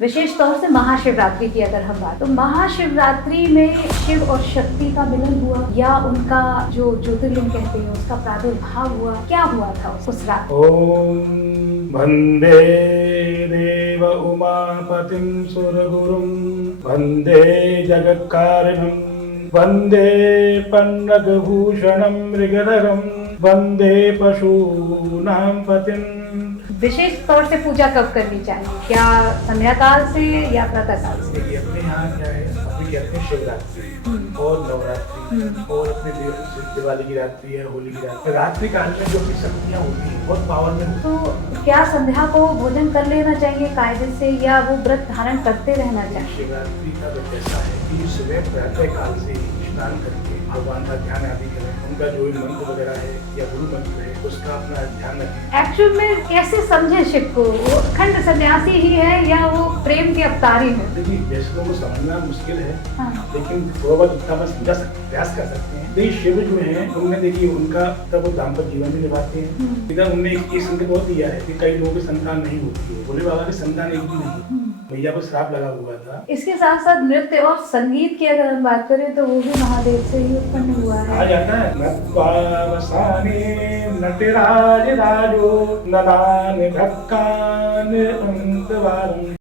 विशेष तौर से महाशिवरात्रि की अगर हम बात तो महाशिवरात्रि में शिव और शक्ति का मिलन हुआ या उनका जो ज्योतिर्लिंग कहते हैं उसका प्रादुर्भाव हुआ, क्या हुआ था उस रात? ओम वंदे देव उमापतिं सुरगुरुं वंदे जगत्कारणं वंदे पन्नगभूषणं मृगधरं वंदे पशूनां पतिं। विशेष तौर से पूजा कब करनी चाहिए, क्या संध्या काल से या प्रातः काल से? देखिए अपने यहाँ क्या है, अभी कहते हैं शिवरात्रि और नवरात्रि और अपने दिवाली की रात्रि है, होली की रात्रि, रात्रि काल में जो भी शक्तियाँ होती है बहुत पावर में होती है। तो क्या संध्या को भोजन कर लेना चाहिए कायदे से या वो व्रत धारण करते रहना चाहिए? शिवरात्रि का व्रत ऐसा है कि सुबह प्रातः काल से स्नान करके भगवान का ध्यान आदि करें, उनका जो भी मंत्र वगैरह है या गुरु मंत्र है उसका अपना ध्यान रखें। एक्चुअल में कैसे समझे शिव को, वो अखंड सन्यासी ही है या वो प्रेम के अवतारी है? देखिए वैष्णव को समझना मुश्किल है, हाँ। लेकिन थोड़ा बहुत इतना बस समझा सकते, प्रयास कर सकते हैं। देखिए शिव जो है उनने देखिए उनका तब वो दाम्पत्य जीवन भी निभाते हैं। इधर उनने एक संकेत बहुत दिया है कि कई लोगों की संतान नहीं होती है, भोले बाबा की संतान एक भी नहीं, मैया पर श्राप लगा हुआ था। इसके साथ साथ नृत्य और संगीत की अगर हम बात करें तो वो भी महादेव से ही उत्पन्न हुआ है। आ जाता है नत्वावसाने नटराज राजो नदान भक्कान अंतवारं।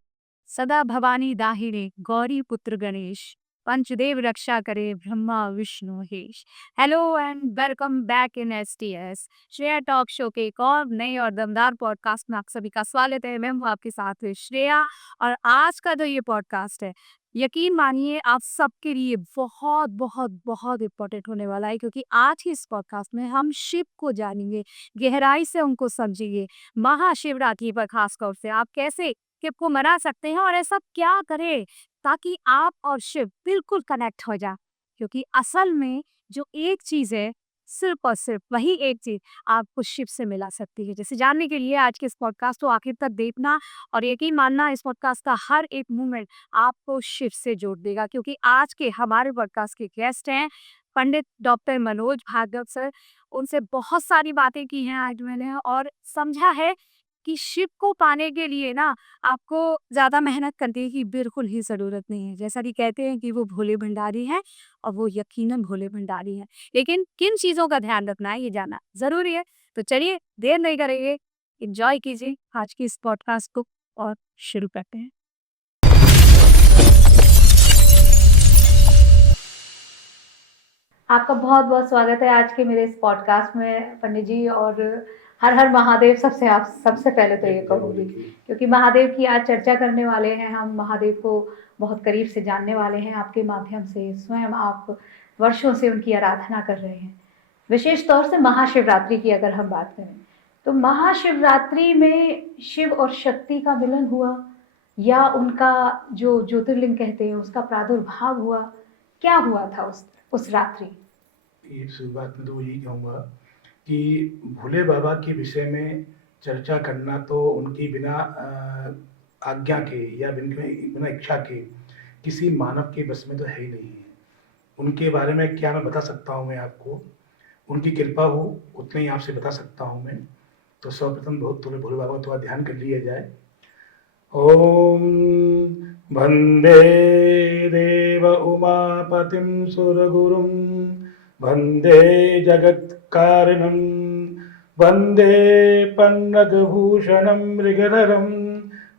सदा भवानी दाहिने गौरी पुत्र गणेश पंचदेव रक्षा करे Brahma Vishnu Mahesh. Hello and welcome back in STS Shreya talk show के एक और नए और दमदार पॉडकास्ट में आप सभी का स्वागत है। मैं हूँ आपके साथ श्रेया और आज का जो ये पॉडकास्ट है यकीन मानिए आप सबके लिए बहुत बहुत बहुत इम्पोर्टेंट होने वाला है, क्योंकि आज की इस पॉडकास्ट में हम शिव को जानेंगे, गहराई से उनको समझेंगे। महाशिवरात्रि पर खासतौर से आप कैसे शिव को मना सकते हैं और ऐसा क्या करें ताकि आप और शिव बिल्कुल कनेक्ट हो जाए, क्योंकि असल में जो एक चीज है सिर्फ और सिर्फ वही एक चीज आपको शिव से मिला सकती है। जैसे जानने के लिए आज के इस पॉडकास्ट को आखिर तक देखना और यकीन मानना इस पॉडकास्ट का हर एक मूवमेंट आपको शिव से जोड़ देगा, क्योंकि आज के हमारे पॉडकास्ट के गेस्ट हैं पंडित डॉक्टर मनोज भार्गव सर। उनसे बहुत सारी बातें की हैं आज मैंने और समझा है कि शिव को पाने के लिए ना आपको ज़्यादा मेहनत करने की बिल्कुल ही ज़रूरत नहीं है। जैसा कि कहते हैं कि वो भोले भंडारी हैं और वो यकीनन भोले भंडारी हैं, लेकिन किन चीज़ों का ध्यान रखना है ये जानना ज़रूरी है। तो चलिए देर नहीं करेंगे, एंजॉय कीजिए आज की इस पॉडकास्ट को और शुरू करते हैं। आपका बहुत बहुत स्वागत है आज के मेरे इस पॉडकास्ट में पंडित जी। और हर हर महादेव सबसे पहले तो ये कहूँगी, क्योंकि महादेव की आज चर्चा करने वाले हैं हम। महादेव को बहुत करीब से जानने वाले हैं आपके माध्यम से, स्वयं आप वर्षों से उनकी आराधना कर रहे हैं। विशेष तौर से महाशिवरात्रि की अगर हम बात करें तो महाशिवरात्रि में शिव और शक्ति का मिलन हुआ या उनका जो ज्योतिर्लिंग कहते हैं उसका प्रादुर्भाव हुआ, क्या हुआ था उस रात्रि? ये शुरुआत में तो यही कहूँगा कि भोले बाबा के विषय में चर्चा करना तो उनकी बिना आज्ञा के या बिना इच्छा के किसी मानव के बस में तो है ही नहीं है। उनके बारे में क्या मैं बता सकता हूँ, मैं आपको उनकी कृपा हो उतना ही आपसे बता सकता हूँ मैं। तो सर्वप्रथम बहुत थोड़े भोले बाबा थोड़ा ध्यान कर लिया जाए। ओम वंदे देव उमापतिं सुरगुरुं वंदे जगत्कारणं वंदे पन्नगभूषणं मृगधरं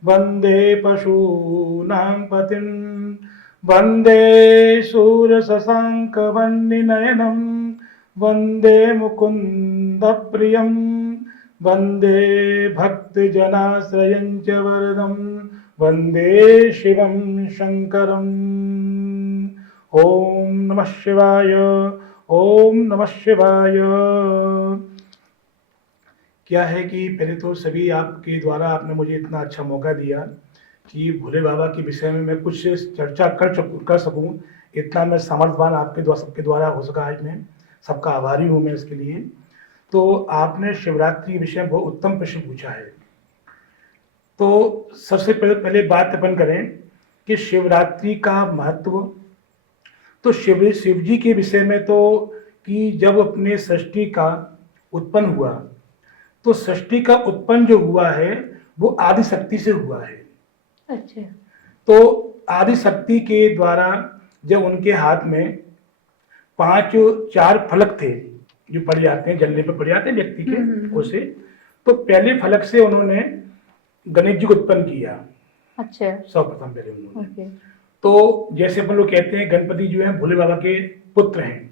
वंदे पशूनां पतिं वंदे शूरशशाङ्कवह्निनयनं वंदे मुकुन्दप्रियं वंदे भक्तजनाश्रयं च वरदं वंदे शिवं शंकरम्। ओम नमः शिवाय, ओम नमः शिवाय। क्या है कि पहले तो सभी आपके द्वारा आपने मुझे इतना अच्छा मौका दिया कि भोले बाबा के विषय में मैं कुछ चर्चा कर सकूं, इतना मैं सामर्थ्यवान आपके द्वारा सबके द्वारा हो सका। आज मैं सबका आभारी हूं मैं इसके लिए। तो आपने शिवरात्रि के विषय में बहुत उत्तम प्रश्न पूछा है। तो सबसे पहले बात अपन करें कि शिवरात्रि का महत्व। तो शिव जी के विषय में तो कि जब अपने सृष्टि का उत्पन्न हुआ, तो सृष्टि का उत्पन्न जो हुआ है वो आदि शक्ति से हुआ है। अच्छा। तो आदि शक्ति के द्वारा जब उनके हाथ में 4 फलक थे जो पड़ जाते हैं, जलने पर पड़ जाते हैं व्यक्ति के उसे, तो पहले फलक से उन्होंने गणेश जी को उत्पन्न किया। अच्छा। सर्वप्रथम पहले उन्होंने। ओके। तो जैसे अपन लोग कहते हैं गणपति जो है भोले बाबा के पुत्र हैं,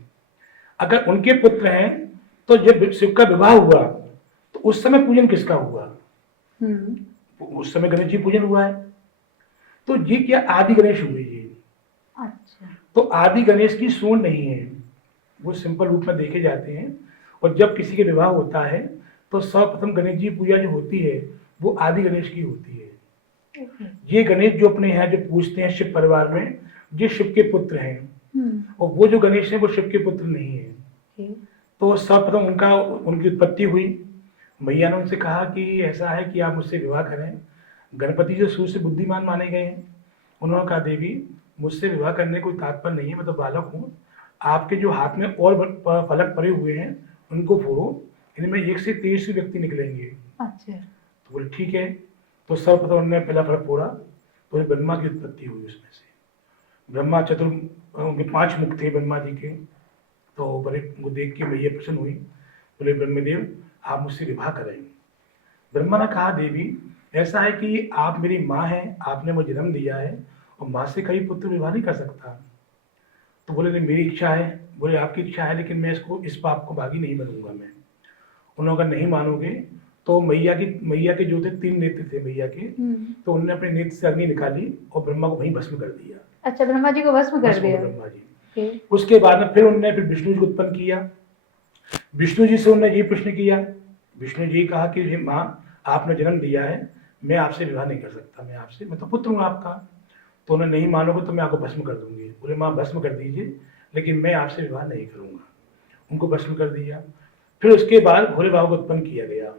अगर उनके पुत्र हैं तो जब शिव का विवाह हुआ तो उस समय पूजन किसका हुआ? उस समय गणेश जी पूजन हुआ है। तो ये क्या आदि गणेश हुए ये? अच्छा। तो आदि गणेश की सूंड नहीं है, वो सिंपल रूप में देखे जाते हैं। और जब किसी के विवाह होता है तो सर्वप्रथम गणेश जी पूजा जो होती है वो आदि गणेश की होती है। ये गणेश जो अपने यहाँ जो पूजते हैं शिव परिवार में, ये शिव के पुत्र हैं। और वो जो गणेश है वो शिव के पुत्र नहीं है। तो सर्वप्रथम उनकी उत्पत्ति हुई। मैया ने उनसे कहा कि ऐसा है कि आप मुझसे विवाह करें। गणपति जो शुरू से बुद्धिमान माने गए हैं, उन्होंने कहा देवी मुझसे विवाह करने कोई तात्पर्य नहीं है, मैं तो बालक हूँ। आपके जो हाथ में और फलक पड़े हुए हैं उनको फोड़ो, इनमें 1 से 23 व्यक्ति निकलेंगे। अच्छा। तो बोले ठीक है। तो सर्वप्रथम उन्होंने पहला फलक फोड़ा तो ब्रह्मा की उत्पत्ति हुई उसमें से। ब्रह्मा उनके 5 मुख थे ब्रह्मा जी के। तो बड़े वो देख के मैया प्रसन्न हुई, बोले ब्रह्मदेव आप मुझसे विवाह करें। ब्रह्मा ने कहा देवी ऐसा है कि आप मेरी माँ हैं, आपने मुझे जन्म दिया है और माँ से कहीं पुत्र विवाह नहीं कर सकता। तो बोले नहीं मेरी इच्छा है। बोले आपकी इच्छा है लेकिन मैं इस पाप को भागी नहीं बनूंगा मैं। उन्होंने अगर नहीं मानोगे तो मैया के जो थे 3 नेत्र थे मैया के, तो उन्होंने अपने नेत्र से अग्नि निकाली और ब्रह्मा को वहीं भस्म कर दिया। अच्छा, ब्रह्मा जी को भस्म कर दिया। ब्रह्मा जी। उसके बाद में फिर उन्होंने विष्णु जी को उत्पन्न किया। विष्णु जी से उन्होंने ये प्रश्न किया, विष्णु जी कहा कि माँ आपने जन्म दिया है, मैं आपसे विवाह नहीं कर सकता, मैं तो पुत्र हूँ आपका। तो उन्हें नहीं मानोगे तो मैं आपको भस्म कर दूंगी। बोले माँ भस्म कर दीजिए लेकिन मैं आपसे विवाह नहीं करूंगा। उनको भस्म कर दिया। फिर उसके बाद भोले बाबा को उत्पन्न किया गया।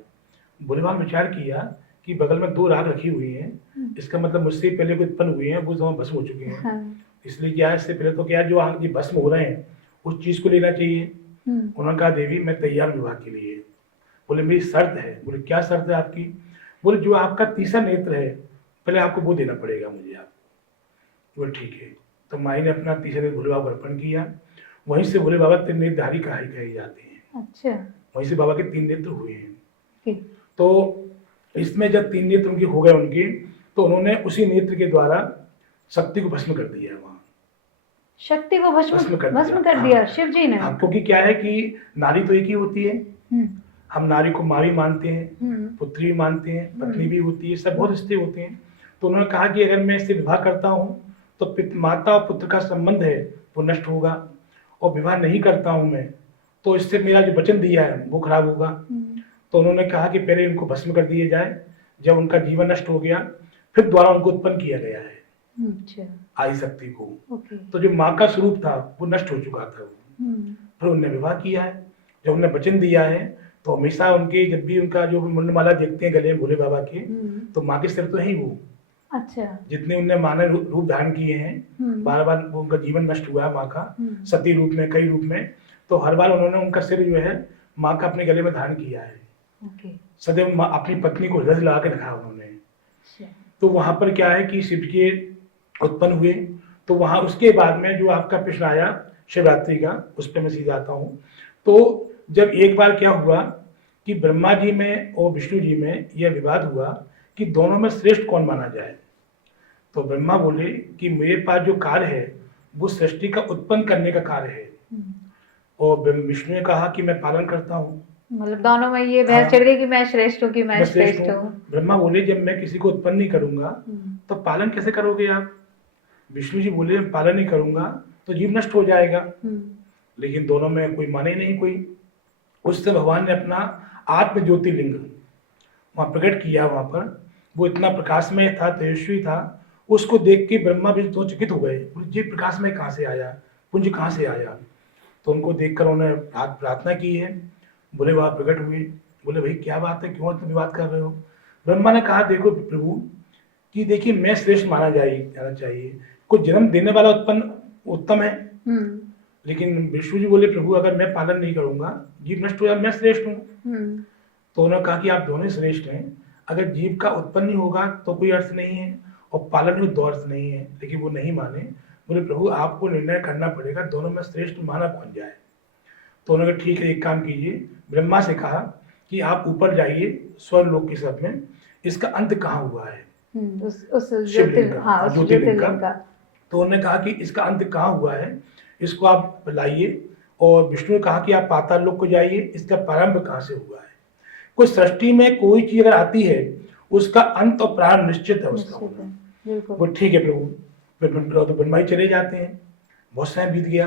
भोले बाबा ने विचार किया कि बगल में 2 राग रखी हुई हैं, इसका मतलब मुझसे पहले को उत्पन्न हुए हैं वो दोनों भस्म हो चुके हैं। इसलिए क्या है, इससे पहले तो क्या जो ये भस्म हो रहे हैं उस चीज को लेना चाहिए। उन्होंने कहा देवी मैं तैयार विवाह के लिए। बोले मेरी शर्त है। बोले क्या शर्त है आपकी? बोले जो आपका तीसरा नेत्र है पहले आपको वो देना पड़ेगा मुझे आप। बोले ठीक है। तो माई ने अपना तीसरा नेत्र भोले बाबा को अर्पण किया। वहीं से भोले बाबा 3 नेत्रधारी कहे जाते हैं। अच्छा। वहीं से बाबा के 3 नेत्र हुए हैं। तो इसमें जब 3 नेत्र उनके हो गए उनके, तो उन्होंने उसी नेत्र के द्वारा शक्ति को भस्म कर दिया। वहाँ शक्ति को भस्म कर हाँ, दिया शिव जी ने। हाँ, क्योंकि क्या है कि नारी तो एक ही होती है। हम नारी को माँ भी मानते हैं, पुत्री भी मानते हैं, पत्नी भी होती है, सब बहुत रिश्ते होते हैं। तो उन्होंने कहा कि अगर मैं इससे विवाह करता हूँ तो माता और पुत्र का संबंध है वो नष्ट होगा, और विवाह नहीं करता हूँ मैं तो इससे मेरा जो वचन दिया है वो खराब होगा। तो उन्होंने कहा कि पहले इनको भस्म कर दिए जाए। जब उनका जीवन नष्ट हो गया फिर दोबारा उनको उत्पन्न किया गया है। अच्छा। आदि शक्ति को। तो जो माँ का स्वरूप था वो नष्ट हो चुका था। फिर उन्होंने विवाह किया है। जब उन्होंने वचन दिया है तो हमेशा उनके जब भी उनका जो मुंडमाला देखते हैं गले भोले बाबा के, तो माँ के सिर तो है ही वो। अच्छा। जितने उनने मानव रूप धारण किए हैं, बार बार उनका जीवन नष्ट हुआ है माँ का, सती रूप में, कई रूप में, तो हर बार उन्होंने उनका सिर जो है माँ का अपने गले में धारण किया है। सदैव अपनी पत्नी को हृदय लगा के रखा उन्होंने। तो वहां पर क्या है कि शिव के उत्पन्न हुए। तो वहां उसके बाद में जो आपका प्रश्न आया शिवरात्रि का, उस पर मैं सीधा आता हूँ। तो जब एक बार क्या हुआ कि ब्रह्मा जी में और विष्णु जी में यह विवाद हुआ कि दोनों में श्रेष्ठ कौन माना जाए। तो ब्रह्मा बोले कि मेरे पास जो कार्य है वो सृष्टि का उत्पन्न करने का कार्य है, और विष्णु ने कहा कि मैं पालन करता हूँ। मतलब दोनों में ये बहस चल गई कि मैं श्रेष्ठ हूँ कि मैं श्रेष्ठ हूँ। ब्रह्मा बोले जब मैं किसी को उत्पन्न नहीं करूंगा तो पालन कैसे करोगे आप? विष्णु जी बोले पालन नहीं करूंगा तो जीव नष्ट हो जाएगा। लेकिन दोनों में कोई माने नहीं कोई। उससे भगवान ने अपना आत्म ज्योतिर्लिंग वहां प्रकट किया। वहां पर वो इतना प्रकाशमय था, तेजस्वी था, उसको देख के ब्रह्मा भी तो चकित हो गए, ये प्रकाशमय कहाँ से आया, पुंज कहाँ से आया। तो उनको देखकर उन्होंने प्रार्थना की है। बोले बाबा प्रकट हुए। बोले भाई क्या बात है, क्यों तुम बात कर रहे हो? ब्रह्मा ने कहा देखो प्रभु कि देखिए मैं श्रेष्ठ माना जाना चाहिए, कोई जन्म देने वाला उत्तम है। लेकिन विष्णु जी बोले प्रभु अगर मैं पालन नहीं करूंगा जीव नष्ट हो जाए, मैं श्रेष्ठ हूँ। तो उन्होंने कहा कि आप दोनों श्रेष्ठ हैं, अगर जीव का उत्पन्न नहीं होगा तो कोई अर्थ नहीं है, और पालन को दौर नहीं है, लेकिन वो नहीं माने। बोले प्रभु आपको निर्णय करना पड़ेगा, दोनों में श्रेष्ठ माना कौन जाए। तो उन्होंने कहा ठीक है, एक काम कीजिए, ब्रह्मा से कहा कि आप ऊपर जाइए स्वर्गलोक की सब में, इसका अंत कहाँ हुआ है, उस शिवलिंग का, हाँ, उस ज्योतिर्लिंग ज्योतिर्लिंग का। का। तो उन्होंने कहा कि इसका अंत कहाँ हुआ है, इसको आप लाइए। और विष्णु ने कहा कि आप पाताल लोक को जाइए, इसका प्रारंभ कहाँ से हुआ है। कोई सृष्टि में कोई चीज अगर आती है, उसका अंत और प्रारंभ निश्चित है उसका निश्चित है, होना। बिल्कुल। वो ठीक है प्रभु। तो ब्रह्मा जी चले जाते हैं, बहुत समय बीत गया।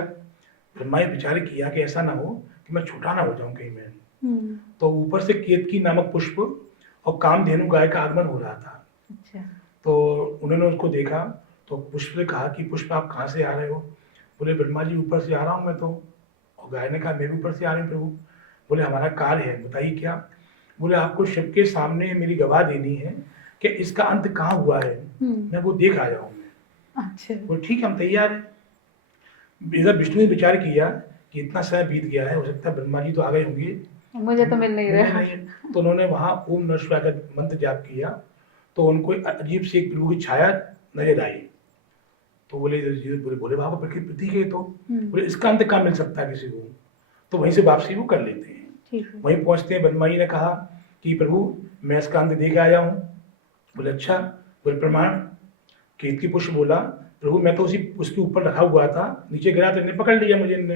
ब्रह्मा जी विचार किया कि ऐसा ना हो कि मैं छोटा ना हो जाऊं कहीं मैं। तो ऊपर से केतकी नामक पुष्प और कामधेनु गाय का आगमन हो रहा था। अच्छा। तो उन्होंने उसको देखा, तो पुष्प ने कहा कि पुष्प आप कहाँ से आ रहे हो। बोले ब्रह्मा जी ऊपर से आ रहा हूँ मैं तो। और गाय ने कहा मैं भी ऊपर से आ रही हूँ प्रभु। बोले हमारा कार्य है, बताइए क्या। बोले आपको शिव के सामने मेरी गवाह देनी है कि इसका अंत कहाँ हुआ है, मैं वो देख आया हूँ मैं। अच्छा। बोले ठीक है, हम तैयार हैं। इधर विष्णु ने विचार किया कि इतना समय बीत गया है, हो सकता है ब्रह्मा जी तो आ गए होंगे, मुझे तो मिल नहीं रहा। तो उन्होंने वहां ओम नमः शिवाय का मंत्र जाप किया। तो उनको एक अजीब सी एक प्रभु की छाया नजर आई। तो बोले बोले बोले बाबा प्रकृति प्रतीक है, तो बोले इसका अंत कहाँ मिल सकता है किसी को। तो वहीं से वापसी वो कर लेते हैं। ठीक है। वहीं पहुंचते हैं, ब्रह्मा जी ने कहा कि प्रभु मैं इसका अंत देख आया हूँ। बोले अच्छा। बोले प्रमाण। केतकी पुष्प बोला प्रभु मैं तो उसी उसके ऊपर रखा हुआ था, नीचे गिरा तो इन्हें पकड़ लिया मुझे इनने।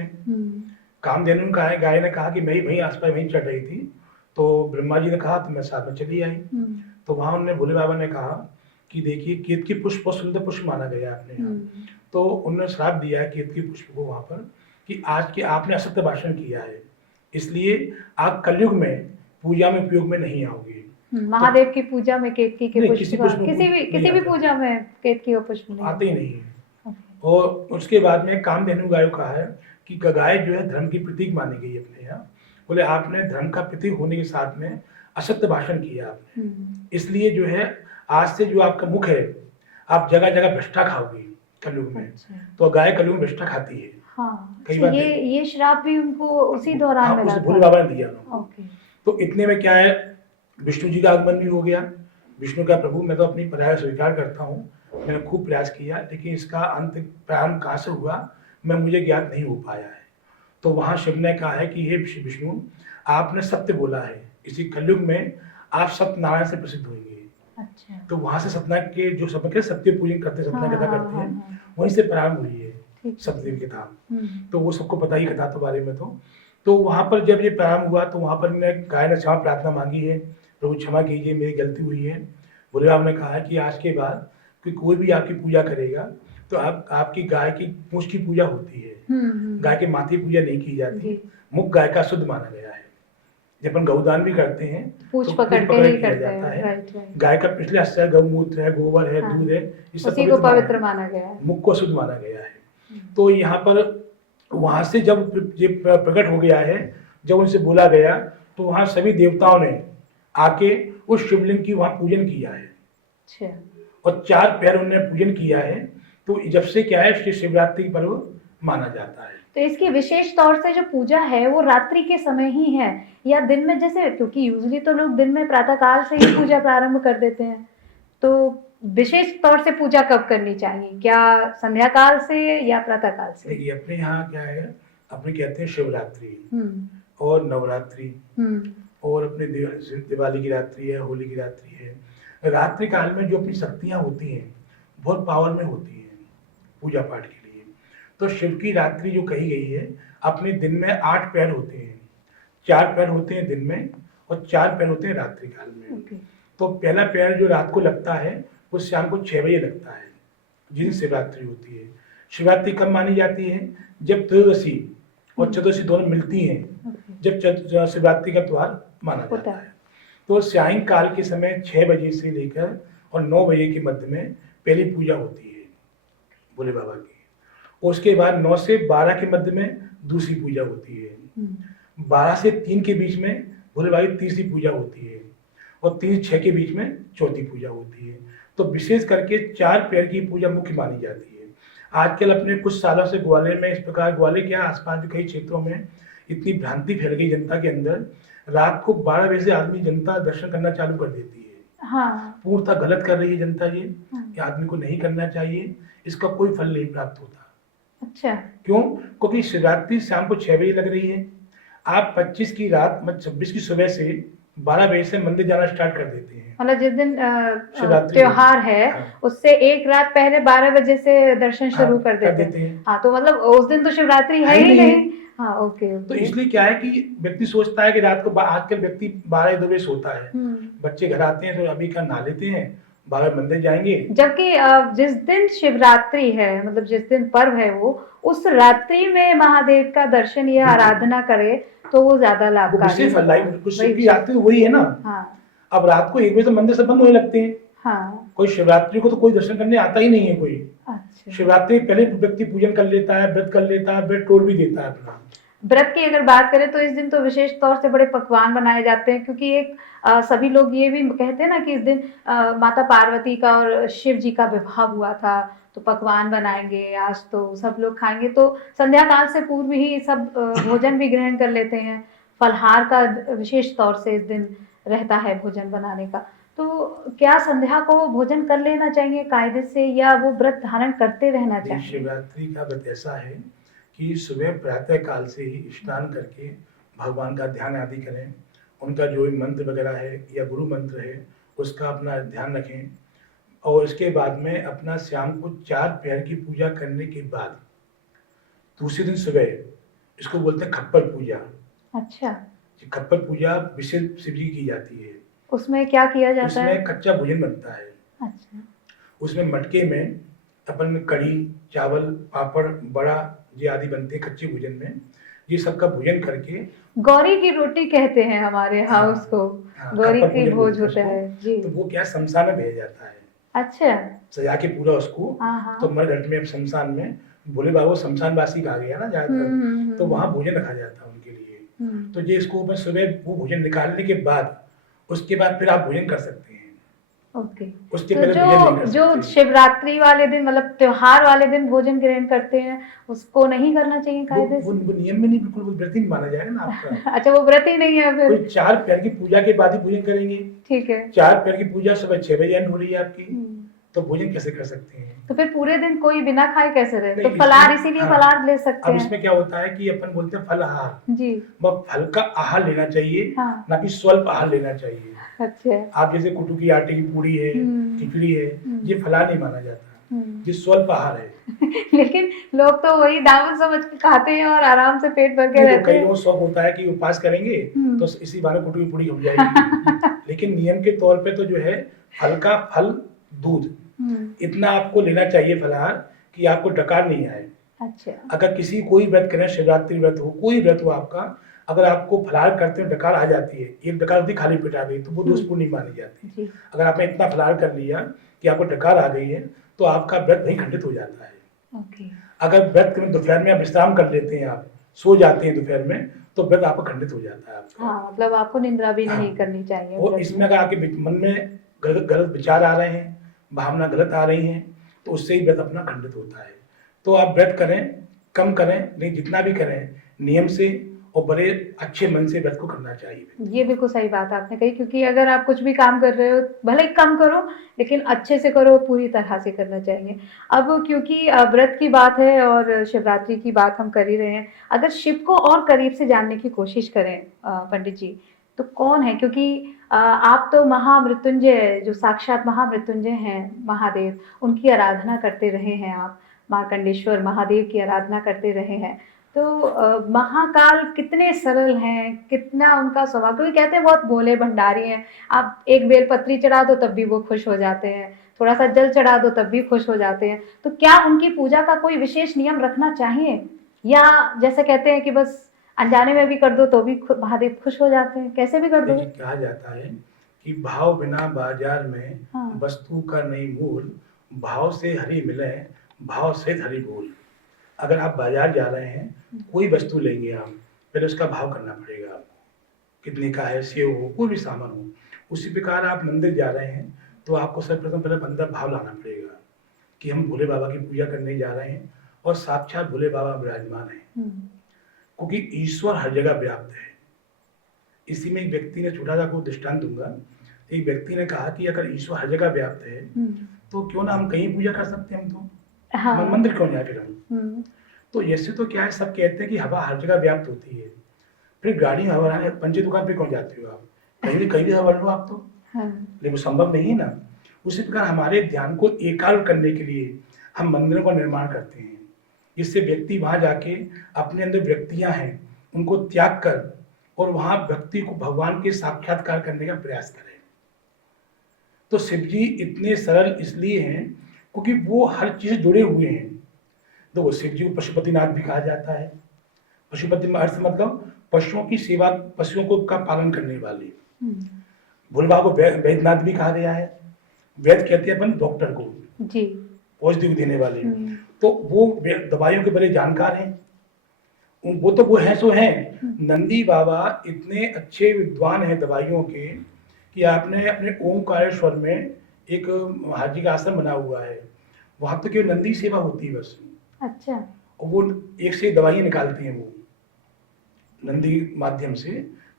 कामधेनु ने कहा, गाय ने कहा कि मैं ही वहीं आसपास वहीं चढ़ रही थी। तो ब्रह्मा जी ने कहा तो मैं साथ में चली आई। तो वहां उन्होंने भोले बाबा ने कहा कि देखिए केतकी पुष्प बहुत सुंदर पुष्प माना गया अपने यहाँ। तो उन्होंने श्राप दिया है केतकी पुष्प को वहां पर कि आज के आपने असत्य भाषण किया है, इसलिए आप कलयुग में पूजा में उपयोग में नहीं आओगे। महादेव की पूजा में केतकी के पुष्प किसी भी पूजा में केतकी का पुष्प नहीं आते ही नहीं है। और उसके बाद में कामधेनु गाय को कहा है कि गाय जो है धर्म की प्रतीक मानी गई अपने यहाँ। बोले आपने धर्म का प्रतीक होने के साथ में असत्य भाषण किया आपने, इसलिए जो है आज से जो आपका मुख है, आप जगह जगह भ्रष्टा खाओगे कलयुग में। अच्छा। तो गाय कलयुग में भ्रष्टा खाती है। हाँ, कई बार ये श्राप भी उनको उसी दौरान मिला था। भोले बाबा ने दिया ना। ओके। तो इतने में क्या है, विष्णु जी का आगमन भी हो गया। विष्णु का प्रभु मैं तो अपनी पराया स्वीकार करता हूँ, मैंने खूब प्रयास किया, लेकिन इसका अंत प्रारंभ कहाँ से हुआ मैं मुझे ज्ञात नहीं हो पाया है। तो वहाँ शिव ने कहा है कि हे विष्णु आपने सत्य बोला है, इसी कलयुग में आप सत्यनारायण से प्रसिद्ध होंगे। अच्छा। तो वहाँ से सत्यनारायण के जो सत्य पूजन करते, सत्यनारायण कथा करते हैं, वहीं से प्रारंभ हुई है सत्यदेव की कथा। तो वो सबको पता ही कथा के बारे में। तो वहाँ पर जब ये प्रारंभ हुआ तो वहाँ पर गाय ने क्षमा प्रार्थना मांगी है, प्रभु क्षमा कीजिए मेरी गलती हुई है। भोले बाबा ने कहा है कि आज के बाद कि कोई भी आपकी पूजा करेगा तो आपकी गाय की पूंछ की पूजा होती है, गाय के माथे की पूजा नहीं की जाती। मुख गाय का शुद्ध माना गया है। जब अपन गौदान भी करते हैं पूंछ पकड़ के ही किया जाता है। गाय का पिछले हिस्सा गौमूत्र है, गोबर है, दूध है, इस सब को पवित्र माना गया है, मुख को शुद्ध माना गया है। तो यहाँ पर वहां से जब ये प्रकट हो गया है, जब उनसे बोला गया तो वहां सभी देवताओं ने आके उस शिवलिंग की वहां पूजन किया है। अच्छा। और 4 पैर उन्होंने पूजन किया है। तो जब से क्या है श्री शिवरात्रि पर्व माना जाता है। तो इसकी विशेष तौर से जो पूजा है वो रात्रि के समय ही है या दिन में, जैसे क्योंकि यूजुअली तो लोग दिन में प्रातः काल से ही पूजा प्रारंभ कर देते हैं, तो विशेष तौर से पूजा कब करनी चाहिए, क्या संध्या काल से या प्रातः काल से? देखिए अपने यहाँ क्या है, अपने कहते हैं शिवरात्रि और नवरात्रि और अपने दिवाली की रात्रि है, होली की रात्रि है। रात्रि काल में जो अपनी शक्तियां होती हैं बहुत पावर में होती हैं पूजा पाठ के लिए। तो शिव की रात्रि जो कही गई है, अपने दिन में 8 पैर होते हैं, 4 पैर होते हैं दिन में और 4 पैर होते हैं रात्रि काल में। तो पहला पैर जो रात को लगता है वो शाम को 6 बजे लगता है, जिन शिवरात्रि होती है। शिवरात्रि कब मानी जाती है, जब त्रयोदशी और चतुर्दशी दोनों मिलती हैं, जब शिवरात्रि का त्योहार माना जाता है। तो सायंकाल के समय 6 बजे से लेकर और 9 बजे के मध्य में पहली पूजा होती है भोले बाबा की। उसके बाद 9 से 12 के मध्य में दूसरी पूजा होती है। 12 से 3 के बीच में भोले बाबा की तीसरी पूजा होती है और 3 से 6 के बीच में चौथी पूजा होती है। तो विशेष करके 4 पैर की पूजा मुख्य मानी जाती है। आजकल अपने कुछ सालों से ग्वालियर में इस प्रकार, ग्वालियर क्या आसपास के कई क्षेत्रों में इतनी भ्रांति फैल गई जनता के अंदर, रात को 12 बजे से आदमी जनता दर्शन करना चालू कर देती है। हाँ। पूर्णतः गलत कर रही है जनता ये, हाँ। कि आदमी को नहीं करना चाहिए, इसका कोई फल नहीं प्राप्त होता। अच्छा। क्यों? क्योंकि शिवरात्रि शाम को 6 बजे लग रही है, आप 25 की रात मतलब 26 की सुबह से 12 बजे से मंदिर जाना स्टार्ट कर देते हैं। मतलब जिस दिन शिवरात्रि त्योहार है हाँ। उससे एक रात पहले 12 बजे से दर्शन हाँ, शुरू कर देते हैं। हैं। हाँ, तो मतलब उस दिन तो शिवरात्रि है है ही ही नहीं। नहीं। हाँ, ओके तो ओके। इसलिए क्या है कि व्यक्ति सोचता है कि रात को आजकल व्यक्ति 12-2 बजे सोता है, हम्म। बच्चे घर आते हैं तो अभी का नहा लेते हैं, 12 मंदिर जाएंगे। जबकि जिस दिन शिवरात्रि है मतलब जिस दिन पर्व है वो उस रात्रि में महादेव का दर्शन या बिल्कुल। आराधना करे तो वो ज्यादा वो लाभकारी विशेष फल होगा। है, कुछ शिव वही की रात्रि तो वही है ना। हाँ अब रात को 1 बजे से मंदिर सब बंद होने लगते हैं, हाँ। कोई शिवरात्रि को तो कोई दर्शन करने आता ही नहीं है कोई। अच्छा। शिवरात्रि पहले व्यक्ति पूजन कर लेता है, व्रत कर लेता है, व्रत तोड़ भी देता है अपना। व्रत की अगर बात करें तो इस दिन तो विशेष तौर से बड़े पकवान बनाए जाते हैं क्योंकि एक सभी लोग ये भी कहते हैं ना कि इस दिन माता पार्वती का और शिव जी का विवाह हुआ था तो पकवान बनाएंगे आज तो सब लोग खाएंगे तो संध्या काल से पूर्व ही सब भोजन भी ग्रहण कर लेते हैं। फलहार का विशेष तौर से इस दिन रहता है भोजन बनाने का। तो क्या संध्या को भोजन कर लेना चाहिए कायदे से या वो व्रत धारण करते रहना देखिए, चाहिए? शिवरात्रि का व्रत ऐसा है कि सुबह प्रातः काल से ही स्नान करके भगवान का ध्यान आदि करें, उनका जो मंत्र वगैरह है या गुरु मंत्र है उसका अपना ध्यान रखें, और इसके बाद में अपना शाम को 4 पहर की पूजा करने के बाद दूसरे दिन सुबह, इसको बोलते हैं खप्पर पूजा। अच्छा। ये खप्पर पूजा विशेष शिव जी की जाती है। उसमें क्या किया जाता है? उसमें कच्चा भोजन बनता है। अच्छा। उसमें मटके में अपन कढ़ी, चावल, पापड़, बड़ा ये आदि बनते हैं कच्चे भोजन में। ये सबका भोजन करके गौरी की रोटी कहते हैं हमारे यहाँ हाँ, उसको। हाँ, गौरी खप्पर की भोजन भोज बोलते हैं होता है जी। तो वो क्या शमशान में भेजा जाता है, अच्छा। सजा के पूरा उसको। हाँ हाँ। तो हमारे घर में अब शमशान में भोले बाबा शमशानवासी कहा गया ना ज्यादातर, तो वहाँ भोजन रखा जाता है उनके लिए। तो ये इसको मैं सुबह वो भोजन निकालने के बाद उसके बाद फिर आप भोजन कर सकते हैं। ओके। उसके तो पहले भोजन नहीं कर जो सकते। शिवरात्रि वाले दिन मतलब त्योहार वाले दिन भोजन ग्रहण करते हैं उसको नहीं करना चाहिए कायदे वो से? नियम में नहीं, बिल्कुल वो व्रत ही नहीं माना जाएगा ना आपका। अच्छा, वो व्रत ही नहीं है फिर? कोई 4 पहर की पूजा के बाद ही भोजन करेंगे। ठीक है। 4 पहर की पूजा सुबह 6 बजे एंड हो रही है आपकी, हम्म। तो भोजन कैसे कर सकते हैं? तो फिर पूरे दिन कोई बिना खाए कैसे रहे? तो नहीं, फलाहार इसमें इसीलिए हाँ, फलाहार ले सकते अब हैं। इसमें क्या होता है कि अपन बोलते हैं फलाहार, जी। मतलब फल का आहार लेना चाहिए, हाँ। ना कि स्वल्प आहार लेना चाहिए। अच्छा। आप जैसे कुटू की आटे की पूरी है, खिचड़ी है, ये फलाहार नहीं माना जाता, ये स्वल्प आहार है। लेकिन लोग तो वही दावत समझ के खाते हैं और आराम से पेट भर के नहीं, तो रहते कई हैं। लोगों को शौक होता है कि उपवास करेंगे तो इसी बहाने कुटू की पूरी खब जाएगी। लेकिन नियम के तौर पे तो जो है फल का फल, दूध, इतना आपको लेना चाहिए फलाहार कि आपको डकार नहीं आए। अच्छा। अगर किसी कोई व्रत करें, शिवरात्रि व्रत हो, कोई व्रत हो आपका, अगर आपको फलाहार करते हुए डकार आ जाती है, एक डकार होती खाली पेट आ गई, तो वो दोषपूर्ण नहीं मानी जाती। जी। अगर आपने इतना फलाहार कर लिया कि आपको डकार आ गई है तो आपका व्रत नहीं खंडित हो जाता है। ओके। अगर व्रत में दोपहर में आप विश्राम कर लेते हैं, आप सो जाते हैं दोपहर में, तो व्रत आपका खंडित हो जाता है आपका। हाँ, मतलब आपको निंद्रा भी नहीं हाँ। करनी चाहिए और व्रत इसमें में। अगर आपके मन में गलत गलत विचार आ रहे हैं, भावना गलत आ रही है, तो उससे ही व्रत अपना खंडित होता है। तो आप व्रत करें, कम करें, लेकिन जितना भी करें नियम से और बड़े अच्छे मन से व्रत को करना चाहिए। ये बिल्कुल सही बात आपने कही क्योंकि अगर आप कुछ भी काम कर रहे हो भले ही कम करो लेकिन अच्छे से करो, पूरी तरह से करना चाहिए। अब क्योंकि व्रत की बात है और शिवरात्रि की बात हम कर ही रहे हैं, अगर शिव को और करीब से जानने की कोशिश करें पंडित जी, तो कौन है? क्योंकि आप तो महामृत्युंजय जो साक्षात महामृत्युंजय हैं महादेव, उनकी आराधना करते रहे हैं आप, मार्कंडेश्वर महादेव की आराधना करते रहे हैं। तो महाकाल कितने सरल हैं, कितना उनका स्वभाव, क्योंकि कहते हैं बहुत भोले भंडारी हैं। आप एक बेलपत्री चढ़ा दो तब भी वो खुश हो जाते हैं, थोड़ा सा जल चढ़ा दो तब भी खुश हो जाते हैं। तो क्या उनकी पूजा का कोई विशेष नियम रखना चाहिए या जैसे कहते हैं कि बस अनजाने में भी कर दो तो भी महादेव खुश हो जाते हैं, कैसे भी कर दो? देखिए, कहा जाता है कि भाव बिना बाजार में हाँ। वस्तु का नहीं मूल, भाव से हरि मिले, भाव से हरि बोल। अगर आप बाजार जा रहे हैं, कोई वस्तु लेंगे आप, पहले उसका भाव करना पड़ेगा आपको, कितने का है, सेव हो, कोई भी सामान हो। उसी प्रकार आप मंदिर जा रहे हैं तो आपको सर्वप्रथम पहले अंदर भाव लाना पड़ेगा कि हम भोले बाबा की पूजा करने जा रहे हैं और साक्षात भोले बाबा विराजमान है, क्योंकि ईश्वर हर जगह व्याप्त है। इसी में एक व्यक्ति ने छोटा सा आपको दृष्टांत दूंगा। एक व्यक्ति ने कहा कि अगर ईश्वर हर जगह व्याप्त है तो क्यों ना हम कहीं पूजा कर सकते हैं, हम तो हाँ। मंदिर क्यों जाए फिर हम। हम्म, तो ऐसे तो क्या है, सब कहते हैं कि हवा हर जगह व्याप्त होती है, फिर गाड़ी में हवा लाने पंचे दुकान पे क्यों जाते हो आप, कहीं भी हवा लो आप तो, हाँ। लेकिन वो संभव नहीं है ना। उसी प्रकार हमारे ध्यान को एकाग्र करने के लिए हम मंदिरों का निर्माण करते हैं, जिससे व्यक्ति वहां जाके अपने अंदर व्यक्तियां हैं उनको त्याग कर और वहां व्यक्ति को भगवान के साक्षात्कार करने का प्रयास करें। तो शिव जी इतने सरल इसलिए हैं क्योंकि वो हर चीज से जुड़े हुए हैं। तो शिव जी को पशुपतिनाथ भी कहा जाता है। पशुपति में अर्थ मतलब पशुओं की सेवा, पशुओं को का पालन करने वाले। हम्म, भोले बाबा को वैद्यनाथ भी कहा गया है। वैद्य कहते हैं अपन डॉक्टर को, जी। औषधि को देने वाले। हम्म, तो वो दवाइयों के बड़े जानकार हैं। वो तो वो हैं सो हैं। नंदी बाबा इतने अच्छे विद्वान हैं दवाइयों के कि आपने अपने ओमकारेश्वर में एक महाराज जी का आश्रम बना हुआ है, वहां तो केवल नंदी सेवा होती है बस। अच्छा। और वो एक से दवाइयाँ निकालते हैं वो नंदी माध्यम से।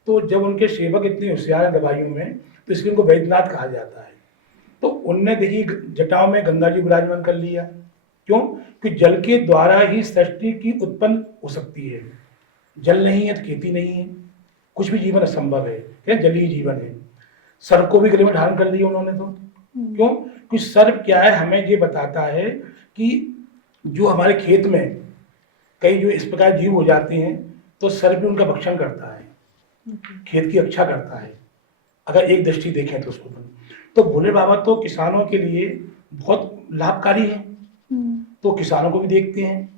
तो जब उनके सेवक इतने होशियार हैं दवाइयों में, तो इसलिए उनको वैद्यनाथ कहा जाता है। तो उनने देखिए जटाओं में गंगा जी विराजमान कर लिया। क्यों? कि जल के द्वारा ही सृष्टि की उत्पन्न हो सकती है। जल नहीं है तो खेती नहीं है, कुछ भी जीवन असंभव है, क्या जल ही जीवन है। सर्प को भी गले में धारण कर लिया उन्होंने तो। क्यों? कि सर्प क्या है, हमें ये बताता है कि जो हमारे खेत में कई जो इस प्रकार जीव हो जाते हैं, तो सर्प भी उनका भक्षण करता है, खेत की रक्षा करता है, अगर एक दृष्टि देखें तो उसको। तो भोले बाबा तो किसानों के लिए बहुत लाभकारी है, तो किसानों को भी देखते हैं।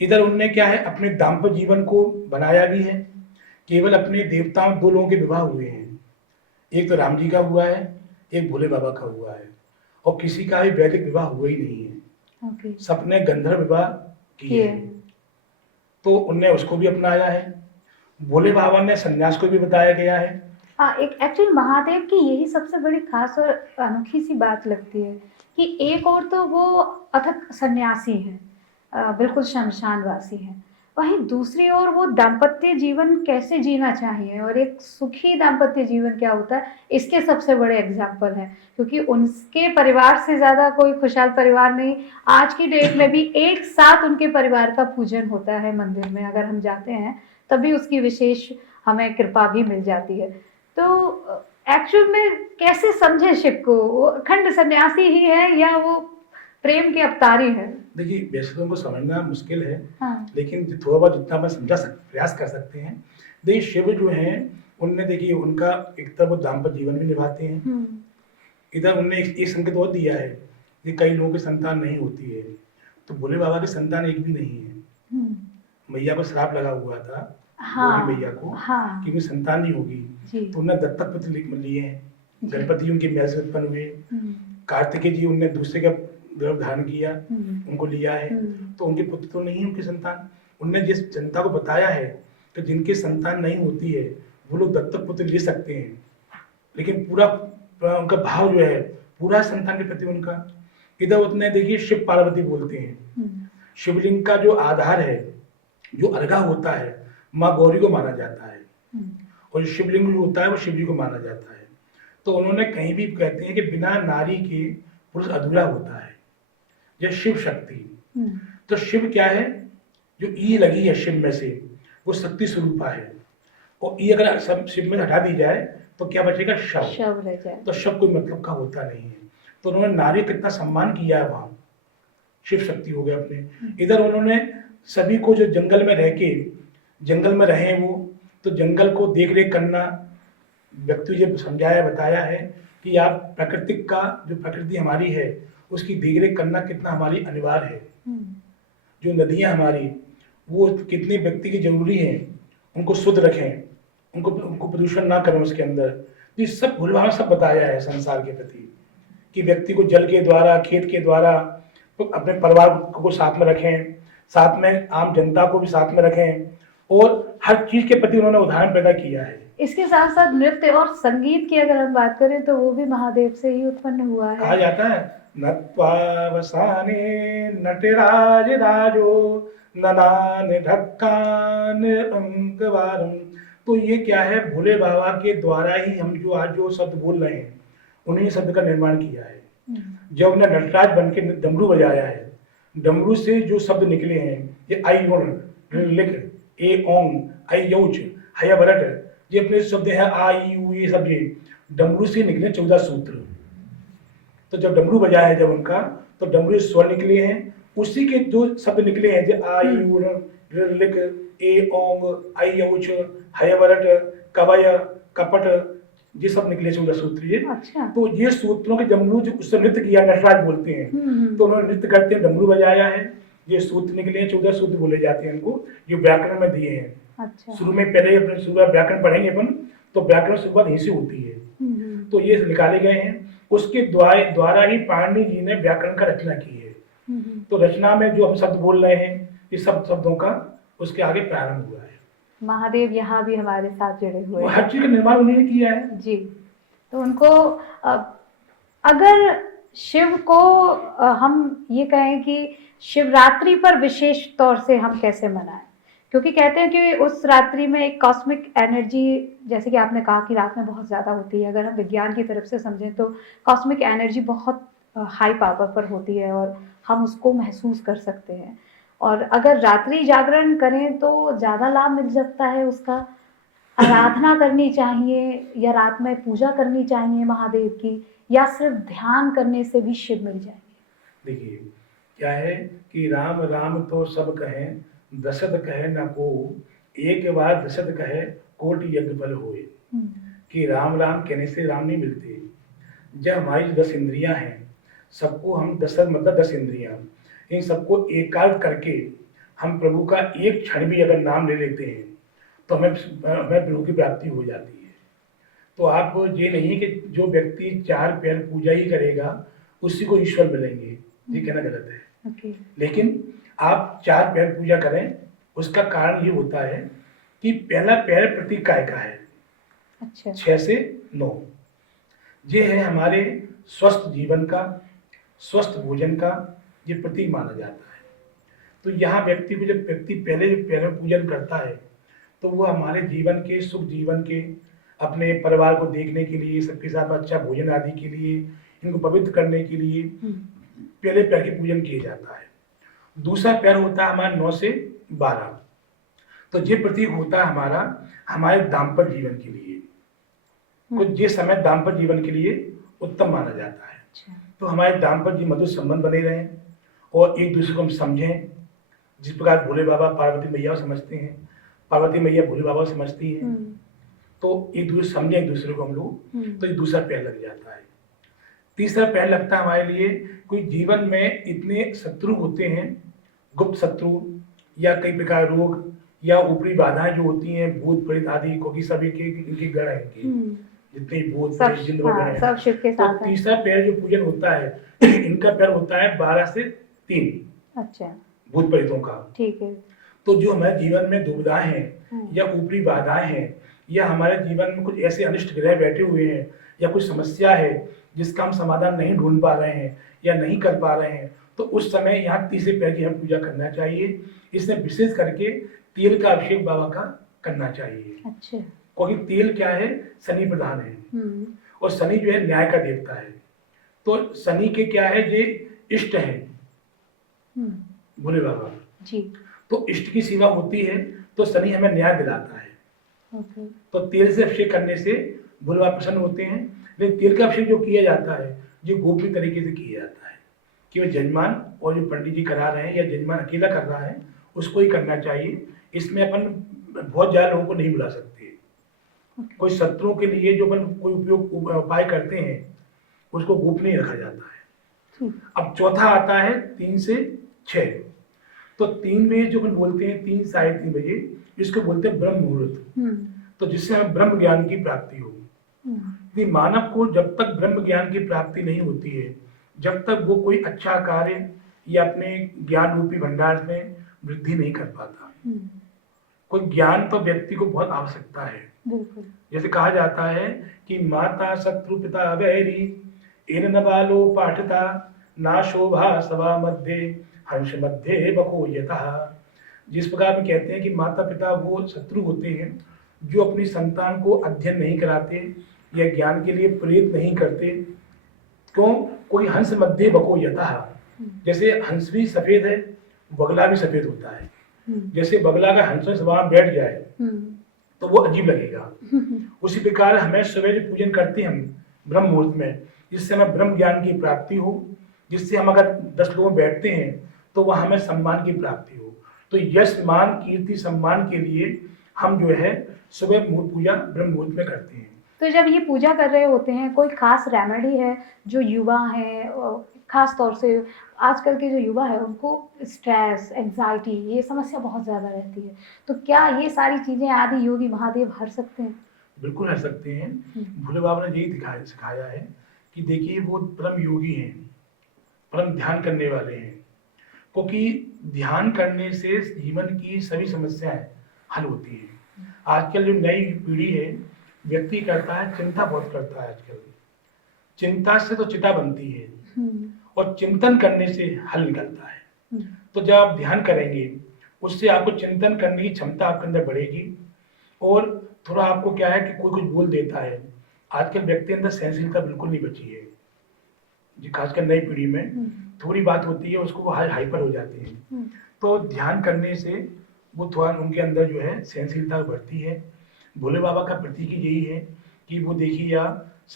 इधर उनने क्या है, अपने दाम्पत्य जीवन को बनाया भी है। केवल अपने देवताओं, दो लोगों के विवाह हुए हैं, एक तो राम जी का हुआ है, एक भोले बाबा का हुआ है, और किसी का भी वैदिक विवाह हुआ ही नहीं है। सबने गंधर्व विवाह किए हैं। तो उनने उसको भी अपनाया है। भोले बाबा ने सन्यास को भी बताया गया है। हाँ, एक एक्चुअली महादेव की यही सबसे बड़ी खास और अनोखी सी बात लगती है कि एक और तो वो अथक सन्यासी हैं, बिल्कुल शमशानवासी हैं, वहीं दूसरी ओर वो दाम्पत्य जीवन कैसे जीना चाहिए और एक सुखी दाम्पत्य जीवन क्या होता है, इसके सबसे बड़े एग्जाम्पल हैं। क्योंकि उनके परिवार से ज़्यादा कोई खुशहाल परिवार नहीं। आज की डेट में भी एक साथ उनके परिवार का पूजन होता है मंदिर में, अगर हम जाते हैं तभी उसकी विशेष हमें कृपा भी मिल जाती है। तो एक्चुअल में कैसे समझे शिव को, वो अखंड सन्यासी ही है या वो प्रेम के अवतारी है? देखिए वैसे तो उनको समझना मुश्किल है, हाँ। लेकिन थोड़ा बहुत जितना मैं प्रयास कर सकते हैं। देखिए शिव जो हैं, उनने देखिए उनका एक तरफ वो दाम्पत्य जीवन भी निभाते हैं। इधर उनने एक संकेत और दिया है कि कई लोगों की संतान नहीं होती है, तो भोले बाबा की संतान एक भी नहीं है। मैया को श्राप लगा हुआ था, हाँ, मैया को, हाँ, कि संतान नहीं होगी, तो उन्होंने दत्तक पुत्र लिए हैं। गणपति उनके महल से उत्पन्न हुए, कार्तिकेय जी उनने दूसरे का गर्भ धारण किया, उनको लिया है, तो उनके पुत्र तो नहीं है, उनकी संतान। उनने जिस जनता को बताया है कि जिनकी संतान नहीं होती है वो लोग दत्तक पुत्र ले सकते हैं, लेकिन पूरा उनका भाव जो है पूरा संतान के प्रति उनका। इधर उतने देखिए शिव पार्वती बोलते हैं। शिवलिंग का जो आधार है, जो अर्घा होता है, माँ गौरी को माना जाता है, और जो शिवलिंग जो होता है वो शिव जी को माना जाता है। तो उन्होंने कहीं भी कहते हैं कि बिना नारी के पुरुष अधूरा होता है, यह शिव शक्ति। तो शिव क्या है, जो ई लगी है शिव में से, वो शक्ति स्वरूपा है, और ई अगर सब शिव में हटा दी जाए तो क्या बचेगा, शव। शव रह जाए। तो शव कोई मतलब का होता नहीं है। तो उन्होंने नारी का कितना सम्मान किया है, वहां शिव शक्ति हो गए अपने। इधर उन्होंने सभी को जो जंगल में रह के, जंगल में रहे वो, तो जंगल को देख रेख करना, व्यक्ति जब समझाया बताया है कि आप प्राकृतिक का, जो प्रकृति हमारी है उसकी देख रेख करना कितना हमारी अनिवार्य है। जो नदियां हमारी, वो कितने व्यक्ति की जरूरी है, उनको शुद्ध रखें, उनको प्रदूषण ना करें उसके अंदर। तो ये सब भोले बाबा सब बताया है संसार के प्रति, कि व्यक्ति को जल के द्वारा, खेत के द्वारा, तो अपने परिवार को साथ में रखें, साथ में आम जनता को भी साथ में रखें, और हर चीज के प्रति उन्होंने उदाहरण पैदा किया है। इसके साथ साथ नृत्य और संगीत की अगर हम बात करें तो वो भी महादेव से ही उत्पन्न हुआ है। कहा जाता है नत्वावसाने नटराज राजो ननान ढक्कान अंकवारम। तो ये क्या है, भोले बाबा के द्वारा ही हम जो आज जो शब्द बोल रहे हैं, उन्होंने शब्द का निर्माण किया है। हम्म, जब उन्होंने नटराज बन के डमरू बजाया है, डमरू से जो शब्द निकले हैं, ये आई ओण, लिख, ए ओंग, आई यौच, हया भरट, ये अपने शब्द है आ ई उ, ये सब ये डमरू से निकले 14 सूत्र। तो जब डमरू बजाया है जब उनका, तो डमरू से स्वर निकले हैं, उसी के जो शब्द निकले हैं, जो आ ई उ, लिख, ए ओंग, आई यौच, हया भरट, कवय, कपट, ये सब निकले 14 सूत्र ये। अच्छा। तो ये सूत्रों के डमरू जो उससे नृत्य किया, नटराज बोलते हैं, तो उन्होंने नृत्य करते हैं, डमरू बजाया है, ये सूत्र निकले हैं, 14 सूत्र बोले जाते हैं इनको, जो व्याकरण में दिए हैं। अच्छा। शुरू में पहले अपने शुरुआत व्याकरण पढ़ेंगे अपन, तो व्याकरण शुरुआत यहीं से होती है। तो ये निकाले गए हैं, उसके द्वारा ही पाणिनि जी ने व्याकरण का रचना की है। तो रचना में जो हम शब्द बोल रहे हैं, ये सब शब्दों का उसके आगे प्रारंभ हुआ है। महादेव यहाँ भी हमारे साथ जुड़े हुए वो हैं। हर चीज का निर्माण उन्होंने किया है जी। तो उनको अगर शिव को हम ये कहें कि शिवरात्रि पर विशेष तौर से हम कैसे मनाएं, क्योंकि कहते हैं कि उस रात्रि में एक कॉस्मिक एनर्जी, जैसे कि आपने कहा कि रात में बहुत ज़्यादा होती है, अगर हम विज्ञान की तरफ से समझें तो कॉस्मिक एनर्जी बहुत हाई पावर पर होती है और हम उसको महसूस कर सकते हैं। और अगर रात्रि जागरण करें तो ज़्यादा लाभ मिल सकता है उसका। आराधना करनी चाहिए या रात में पूजा करनी चाहिए महादेव की, या सिर्फ ध्यान करने से भी शिव मिल जाएंगे? देखिए क्या है कि राम राम तो सब कहें, दशरथ कहे न को, एक बार दशरथ कहे कोटि यज्ञ फल होए। कि राम राम कहने से राम नहीं मिलते। जब हमारी 10 इंद्रियां हैं, सबको हम 10 मतलब 10 इंद्रियां, इन सबको एकाग्र करके हम प्रभु का एक क्षण भी अगर नाम ले लेते हैं, तो हमें प्रभु की प्राप्ति हो जाती है। तो आप ये नहीं कि जो व्यक्ति 4 पैर पूजा ही करेगा उसी को ईश्वर मिलेंगे, ये कहना गलत है। ओके। लेकिन आप 4 पैर पूजा करें, उसका कारण ये होता है कि पहला पैर प्रतीक काय का है। अच्छा। 6 से 9 ये है हमारे स्वस्थ जीवन का, स्वस्थ भोजन का ये प्रतीक माना जाता है। तो यहाँ व्यक्ति को जब व्यक्ति पहले जब पैर पूजन करता है, तो वो हमारे जीवन के, सुख जीवन के, अपने परिवार को देखने के लिए, सबके साथ अच्छा भोजन आदि के लिए, इनको पवित्र करने के लिए पहले पैर की पूजन किया जाता है। दूसरा पैर होता है हमारा 9 से 12, तो ये प्रतीक होता है हमारा हमारे दाम्पत्य जीवन के लिए। कुछ ये समय दाम्पत्य जीवन के लिए उत्तम माना जाता है। अच्छा। तो हमारे दाम्पत्य मधुर संबंध बने रहें और एक दूसरे को हम समझें। जिस प्रकार भोले बाबा पार्वती मैया को समझते हैं, पार्वती मैया भोले बाबा को समझती है, तो एक दूसरे समझें एक दूसरे को हम लोग, तो एक दूसरा पैर लग जाता है। तीसरा पैर लगता है हमारे लिए, कोई जीवन में इतने शत्रु होते हैं, गुप्त शत्रु या कई प्रकार रोग या ऊपरी बाधाएं जो होती हैं, भूत प्रेत आदि, क्योंकि सभी के इनके गण हैं इनके, जितने भूत सब प्रेत जिन वगैरह हैं, सब शिव के तो साथ है। तीसरा पैर जो पूजन होता है इनका पैर होता है 12 से 3 अच्छा। भूत प्रेतों का। ठीक है। तो जो हमारे जीवन में दुविधाएं हैं या ऊपरी बाधाएं हैं, या हमारे जीवन में कुछ ऐसे अनिष्ट ग्रह बैठे हुए हैं, या कुछ समस्या है जिसका हम समाधान नहीं ढूंढ पा रहे हैं या नहीं कर पा रहे हैं, तो उस समय यहाँ तीसरे पैर की हम पूजा करना चाहिए। इसमें विशेष करके तेल का अभिषेक बाबा का करना चाहिए। अच्छा। क्योंकि तेल क्या है, शनि प्रधान है, और शनि जो है न्याय का देवता है। तो शनि के क्या है, ये इष्ट है भोले बाबा जी। तो इष्ट की सेवा होती है, तो शनि हमें न्याय दिलाता है। ओके। तो तेल से अभिषेक करने से भोले बाबा प्रसन्न होते हैं। लेकिन तेल का अभिषेक जो किया जाता है, जो गोपनीय तरीके से किया जाता है, कि वो जजमान और जो पंडित जी करा रहे हैं या जजमान अकेला कर रहा है उसको ही करना चाहिए। इसमें अपन बहुत ज़्यादा लोगों को नहीं बुला सकते। कोई शत्रुओं के लिए जो अपन कोई उपयोग उपाय करते हैं उसको गोपनीय रखा जाता है। अब चौथा आता है 3 से 6, तो 3 बजे जो अपन बोलते हैं, 3 साढ़े 3 बजे, इसको बोलते हैं ब्रह्म मुहूर्त। तो जिससे हमें ब्रह्म ज्ञान की प्राप्ति हो। मानव को जब तक ब्रह्म ज्ञान की प्राप्ति नहीं होती है, जब तक वो कोई अच्छा कार्य या अपने ज्ञान रूपी भंडार में वृद्धि नहीं कर पाता। कोई ज्ञान तो व्यक्ति को बहुत आवश्यकता है। जैसे कहा जाता है कि माता शत्रु पिता वैरी, इन न बालो पाठता, ना शोभा सभा मध्य, हंस मध्य बको यतः। जिस प्रकार में कहते हैं कि माता पिता वो शत्रु होते हैं जो अपनी संतान को अध्ययन नहीं कराते, या ज्ञान के लिए प्रेरित नहीं करते। क्यों? कोई हंस मध्य बको यतः, जैसे हंस भी सफेद है, बगला भी सफेद होता है। जैसे बगला का हंस में वहां बैठ जाए तो वो अजीब लगेगा। उसी प्रकार हमें सुबह जो पूजन करते हैं हम ब्रह्म मुहूर्त में, जिससे हमें ब्रह्म ज्ञान की प्राप्ति हो, जिससे हम अगर 10 लोग बैठते हैं तो वह हमें सम्मान की प्राप्ति हो। तो यश मान कीर्ति सम्मान के लिए हम जो है सुबह मुहूर्त पूजा ब्रह्म मुहूर्त में करते हैं। तो जब ये पूजा कर रहे होते हैं, कोई खास रेमेडी है जो युवा हैं, खास तौर से आजकल के जो युवा है उनको स्ट्रेस, एंजाइटी, ये समस्या बहुत ज़्यादा रहती है, तो क्या ये सारी चीज़ें आदि योगी महादेव हर सकते हैं? बिल्कुल हर सकते हैं। भोले बाबा ने यही दिखाया सिखाया है कि देखिए वो परम योगी हैं, परम ध्यान करने वाले हैं, क्योंकि ध्यान करने से जीवन की सभी समस्याएं हल होती हैं। आजकल जो नई पीढ़ी है, व्यक्ति करता है चिंता बहुत करता है आजकल। चिंता से तो चिता बनती है और चिंतन करने से हल निकलता है। तो जब आप ध्यान करेंगे उससे आपको चिंतन करने की क्षमता आपके अंदर बढ़ेगी। और थोड़ा आपको क्या है कि कोई कुछ बोल देता है, आजकल व्यक्ति के अंदर सहनशीलता बिल्कुल नहीं बची है जी, खासकर नई पीढ़ी में थोड़ी बात होती है उसको वो हाइपर हो जाते हैं। तो ध्यान करने से वो थोड़ा उनके अंदर जो है सहनशीलता बढ़ती है। भोले बाबा का प्रतीक यही है कि वो देखिए या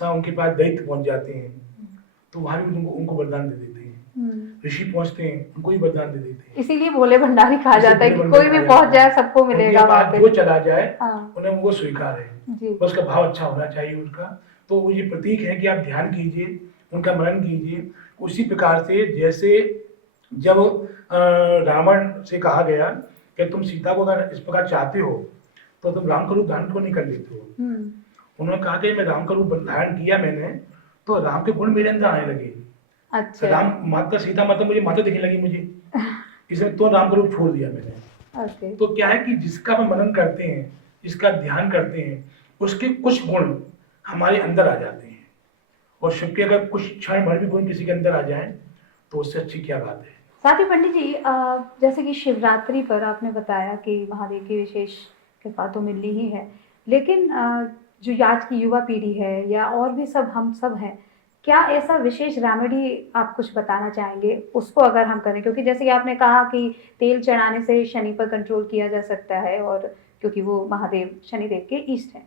उनके पास दैत्य पहुंच जाते हैं तो वहां भी उनको वरदान दे देते हैं। ऋषि पहुंचते हैं उनको भी वरदान दे देते हैं। इसीलिए भोले भंडारी कहा जाता है कि कोई भी पहुंच जाए सबको मिलेगा वहाँ पे। जो चला जाए हाँ। उन्हें वो स्वीकार है, बस का भाव अच्छा होना चाहिए उनका। तो वो ये प्रतीक है कि आप ध्यान कीजिए, उनका मनन कीजिए। उसी प्रकार से जैसे जब रावण से कहा गया कि तुम सीता को अगर इस प्रकार चाहते हो तो तुम राम का रूप धारण क्यों नहीं कर लेते हो। उन्होंने कहा कि मैं राम का रूप धारण किया मैंने तो राम के गुण मेरे अंदर आने लगे। अच्छा। राम माता सीता माता मुझे माता दिखने लगी मुझे, इसमें तो राम का रूप छोड़ दिया मैंने। तो क्या है कि जिसका हम मनन करते हैं, जिसका ध्यान करते हैं, उसके कुछ गुण हमारे अंदर आ जाते हैं। और शिव के अगर कुछ क्षण भर भी गुण किसी के अंदर आ जाए तो उससे अच्छी क्या बात है। साथ ही पंडित जी, जैसे कि शिवरात्रि पर आपने बताया कि महादेव की विशेष कृपा तो मिलनी ही है, लेकिन जो आज की युवा पीढ़ी है या और भी सब हम सब हैं, क्या ऐसा विशेष रेमेडी आप कुछ बताना चाहेंगे उसको अगर हम करें? क्योंकि जैसे कि आपने कहा कि तेल चढ़ाने से शनि पर कंट्रोल किया जा सकता है, और क्योंकि वो महादेव शनिदेव के ईष्ट हैं,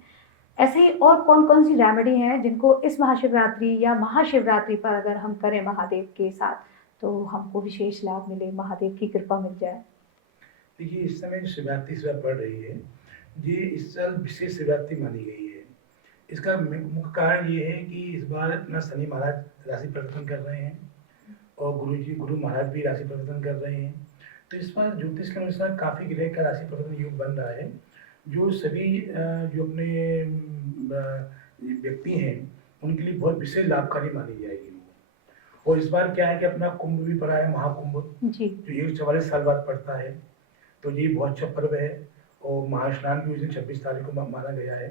ऐसे ही और कौन कौन सी रेमेडी हैं जिनको इस महाशिवरात्रि या महाशिवरात्रि पर अगर हम करें महादेव के साथ तो हमको विशेष लाभ मिले, महादेव की कृपा मिल जाए? देखिए इस समय जो शिवरात्रि पड़ रही है, ये इस साल विशेष शिवरात्रि मानी गई है। इसका मुख्य कारण ये है कि इस बार अपना शनि महाराज राशि परिवर्तन कर रहे हैं और गुरु महाराज भी राशि परिवर्तन कर रहे हैं। तो इस बार ज्योतिष के अनुसार काफ़ी ग्रह का राशि परिवर्तन योग बन रहा है, जो सभी जो अपने व्यक्ति हैं उनके लिए बहुत विशेष लाभकारी मानी जाएगी। और इस बार क्या है कि अपना कुंभ भी पड़ा है, महाकुंभ जी। जो 144 साल बाद पड़ता है। तो ये बहुत अच्छा पर्व है और महास्नान भी उस दिन 26 तारीख को माना गया है।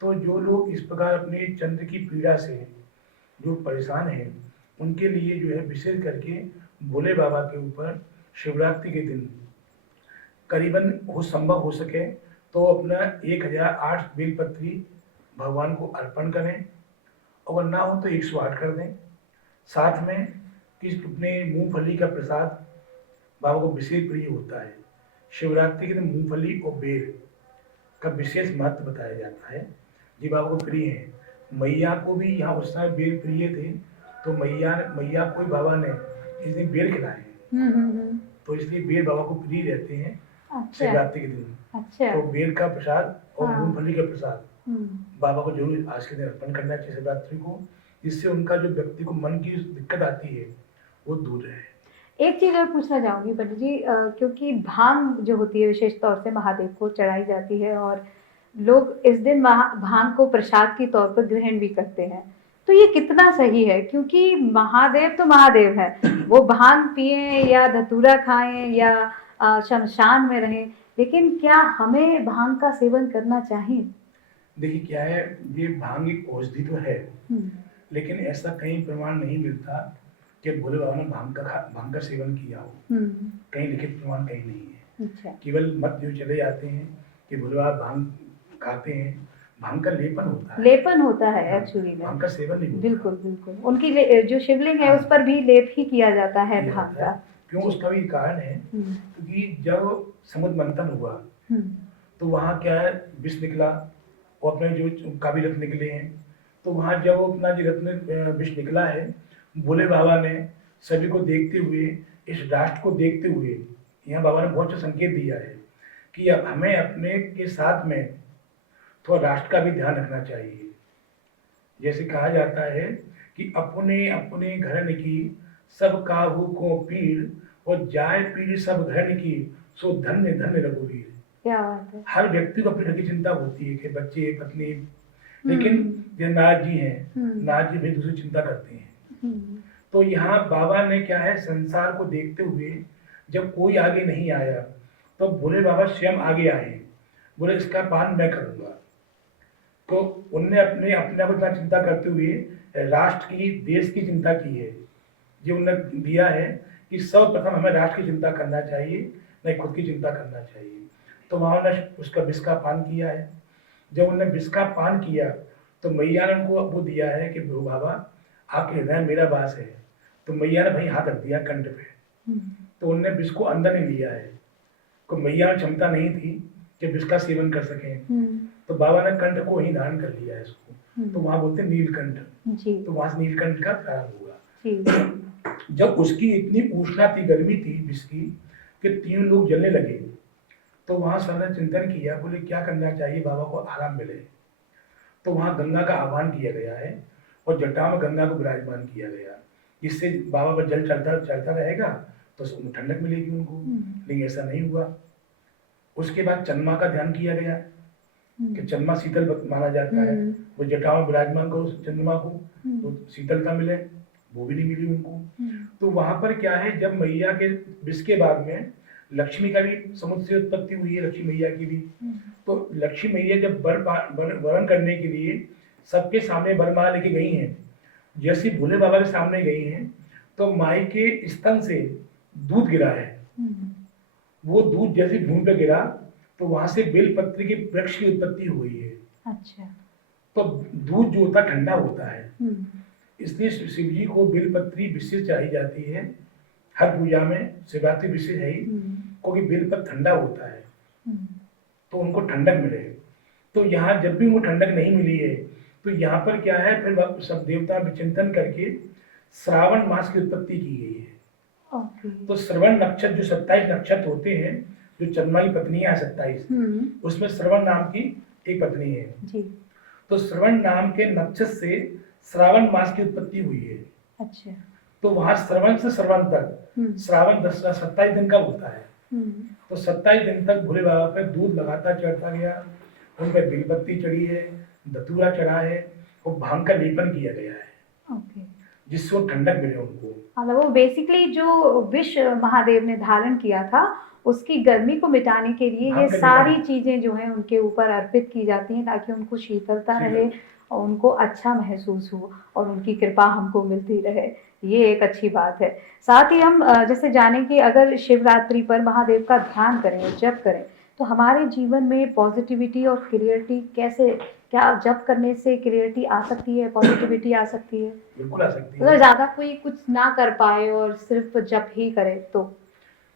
तो जो लोग इस प्रकार अपने चंद्र की पीड़ा से जो परेशान हैं उनके लिए जो है विशेष करके भोले बाबा के ऊपर शिवरात्रि के दिन करीबन हो संभव हो सके तो अपना 1008 बेलपत्री भगवान को अर्पण करें, अगर ना हो तो 108 कर दें। साथ में कि अपने मूंगफली का प्रसाद बाबा को विशेष प्रिय होता है। शिवरात्रि के दिन मूंगफली और बेर का विशेष महत्व बताया जाता है, जी बाबा को प्रिय है। मैया को भी यहाँ उस समय बेर प्रिय थे, तो मैया को ही बाबा ने इस दिन बेर खिलाए हैं। तो इसलिए बेर बाबा को प्रिय रहते हैं। अच्छा। शिवरात्रि के दिन अच्छा। तो बेर का प्रसाद और हाँ। मूंगफली का प्रसाद बाबा को जरूर आज के दिन अर्पण करना चाहिए शिवरात्रि को, जिससे उनका जो व्यक्ति को मन की दिक्कत आती है वो दूर रहे। एक चीज़ और पूछना चाहूँगी पंडित जी, क्योंकि भांग जो होती है विशेष तौर से महादेव को चढ़ाई जाती है और लोग इस दिन भांग को प्रसाद के तौर पर ग्रहण भी करते हैं, तो ये कितना सही है? क्योंकि महादेव तो महादेव है, वो भांग पिए या धतूरा खाएं या शमशान में रहें, लेकिन क्या हमें भांग का सेवन करना चाहिए? देखिए क्या है, ये भांग एक औषधि तो है, लेकिन ऐसा कहीं प्रमाण नहीं मिलता कि भोले बाबा ने भांग का सेवन किया हो। कहीं लिखित प्रमाण कहीं नहीं है। अच्छा। केवल मत जो चले जाते हैं कि भोले बाबा भांग खाते हैं, भांग का लेपन होता है। लेपन होता है हाँ, एक्चुअली में। भांग का सेवन नहीं होता। बिल्कुल बिल्कुल, उनकी जो शिवलिंग है हाँ। उस पर भी लेप ही किया जाता है किया भांग जाता है। का। क्यों, जी। उसका भी कारण है हम्म, क्योंकि जब समुद्र मंथन हुआ हम्म, तो वहाँ क्या है, विष निकला और अपने जो काफी रत्न निकले हैं, तो वहाँ जब वो अपना जो रत्न विष निकला है, भोले बाबा ने सभी को देखते हुए, इस राष्ट्र को देखते हुए, यहाँ बाबा ने बहुत अच्छा संकेत दिया है कि अब हमें अपने के साथ में थोड़ा राष्ट्र का भी ध्यान रखना चाहिए। जैसे कहा जाता है कि अपने अपने घरन की सब काहू को पीर, और जाय पीर सब घरन की, सो धन्य धन्य रघुवीर। क्या बात है। हर व्यक्ति को अपने घर की चिंता होती है कि बच्चे पत्नी, लेकिन हम्म, जो नारद जी हैं, हम्म, नारद जी भी दूसरी चिंता करते हैं। हम्म, तो यहाँ बाबा ने क्या है, संसार को देखते हुए जब कोई आगे नहीं आया तो भोले बाबा स्वयं आगे आए, बोले इसका पान मैं करूंगा। तो उनने अपने अपने आप इतना चिंता करते हुए राष्ट्र की, देश की चिंता की है। जो उन्होंने दिया है कि सर्वप्रथम हमें राष्ट्र की चिंता करना चाहिए, नहीं खुद की चिंता करना चाहिए। तो वहाँ उन्होंने उसका विष का पान किया है। जब उन्होंने विष का पान किया तो मैया ने उनको वो दिया है कि भो बाबा आपके हृदय में मेरा वास है। तो मैया ने भाई हाथ रख दिया कंठ पे, हम्म, तो उनने विष को अंदर नहीं लिया है। तो मैया में क्षमता नहीं थी कि विष का सेवन कर सकें, हम्म, तो बाबा ने कंठ को वहीं धारण कर लिया है इसको। तो हम्म, वहाँ बोलते हैं नीलकंठ। जी तो वहाँ से नीलकंठ का प्रारंभ हुआ। जी। जब उसकी इतनी उष्णा थी, गर्मी थी विष की, कि 3 लोग जलने लगे, तो वहाँ सर ने चिंतन किया, बोले क्या करना चाहिए बाबा को आराम मिले। तो वहाँ गंगा का आह्वान किया गया है और जटा में गंगा को विराजमान किया गया, जिससे बाबा पर जल चढ़ता चढ़ता रहेगा तो ठंडक मिलेगी उनको। लेकिन ऐसा नहीं हुआ। उसके बाद चंद्रमा का ध्यान किया गया कि चंद्रमा शीतल माना जाता है, वो जटाओं में विराजमान करो चंद्रमा को तो शीतलता मिले, वो भी नहीं मिली उनको। तो वहां पर क्या है, जब मैया के विष के बाद में लक्ष्मी का भी समुद्र से उत्पत्ति हुई है, लक्ष्मी मैया की भी। तो लक्ष्मी मैया जब वरण करने के लिए सबके सामने वरमाला लेके गई हैं, जैसे भोले बाबा के सामने गई हैं तो माई के स्तन से दूध गिरा है। वो दूध जैसे भूमि पे गिरा तो वहां से बेलपत्र के वृक्ष की उत्पत्ति हुई है। अच्छा। तो दूध जो होता है ठंडा होता है, इसलिए शिव जी को बेलपत्री विशेष चढ़ाई जाती है हर पूजा में। शिवरात्रि विशेष है ही, क्योंकि बेलपत्र ठंडा होता है तो उनको ठंडक मिले। तो यहाँ जब भी उनको ठंडक नहीं मिली है तो यहाँ पर क्या है, फिर सब देवता विचिंतन करके श्रावण मास की उत्पत्ति की गई है। तो श्रवण नक्षत्र जो 27 नक्षत्र होते हैं, जो चंद्रमा की पत्नियां हैं 27, उसमें श्रवण नाम की एक पत्नी है जी। तो श्रवण नाम के नक्षत्र से श्रावण मास की उत्पत्ति हुई है। अच्छा। तो वहां श्रवण से श्रवण तक श्रावण 27 दिन का होता है। तो 27 दिन तक भोले बाबा पे दूध लगातार चढ़ता गया, उन पे बेलपत्ती चढ़ी है, धतूरा चढ़ा है और भांग का लेपन किया गया है। ओके। जिससे वो ठंडक मिले उनको। मतलब वो बेसिकली जो विष महादेव ने धारण किया था उसकी गर्मी को मिटाने के लिए ये सारी चीजें जो हैं उनके ऊपर अर्पित की जाती हैं ताकि उनको शीतलता रहे और उनको अच्छा महसूस हो और उनकी कृपा हमको मिलती रहे। ये एक अच्छी बात है। साथ ही हम जैसे जाने कि अगर शिवरात्रि पर महादेव का ध्यान करें, जप करें, तो हमारे जीवन में पॉजिटिविटी और क्लियरिटी कैसे, क्या जप करने से क्लियरिटी आ सकती है, पॉजिटिविटी आ सकती है? बिल्कुल आ सकती है। अगर ज्यादा कोई कुछ ना कर पाए और सिर्फ जप ही करे तो?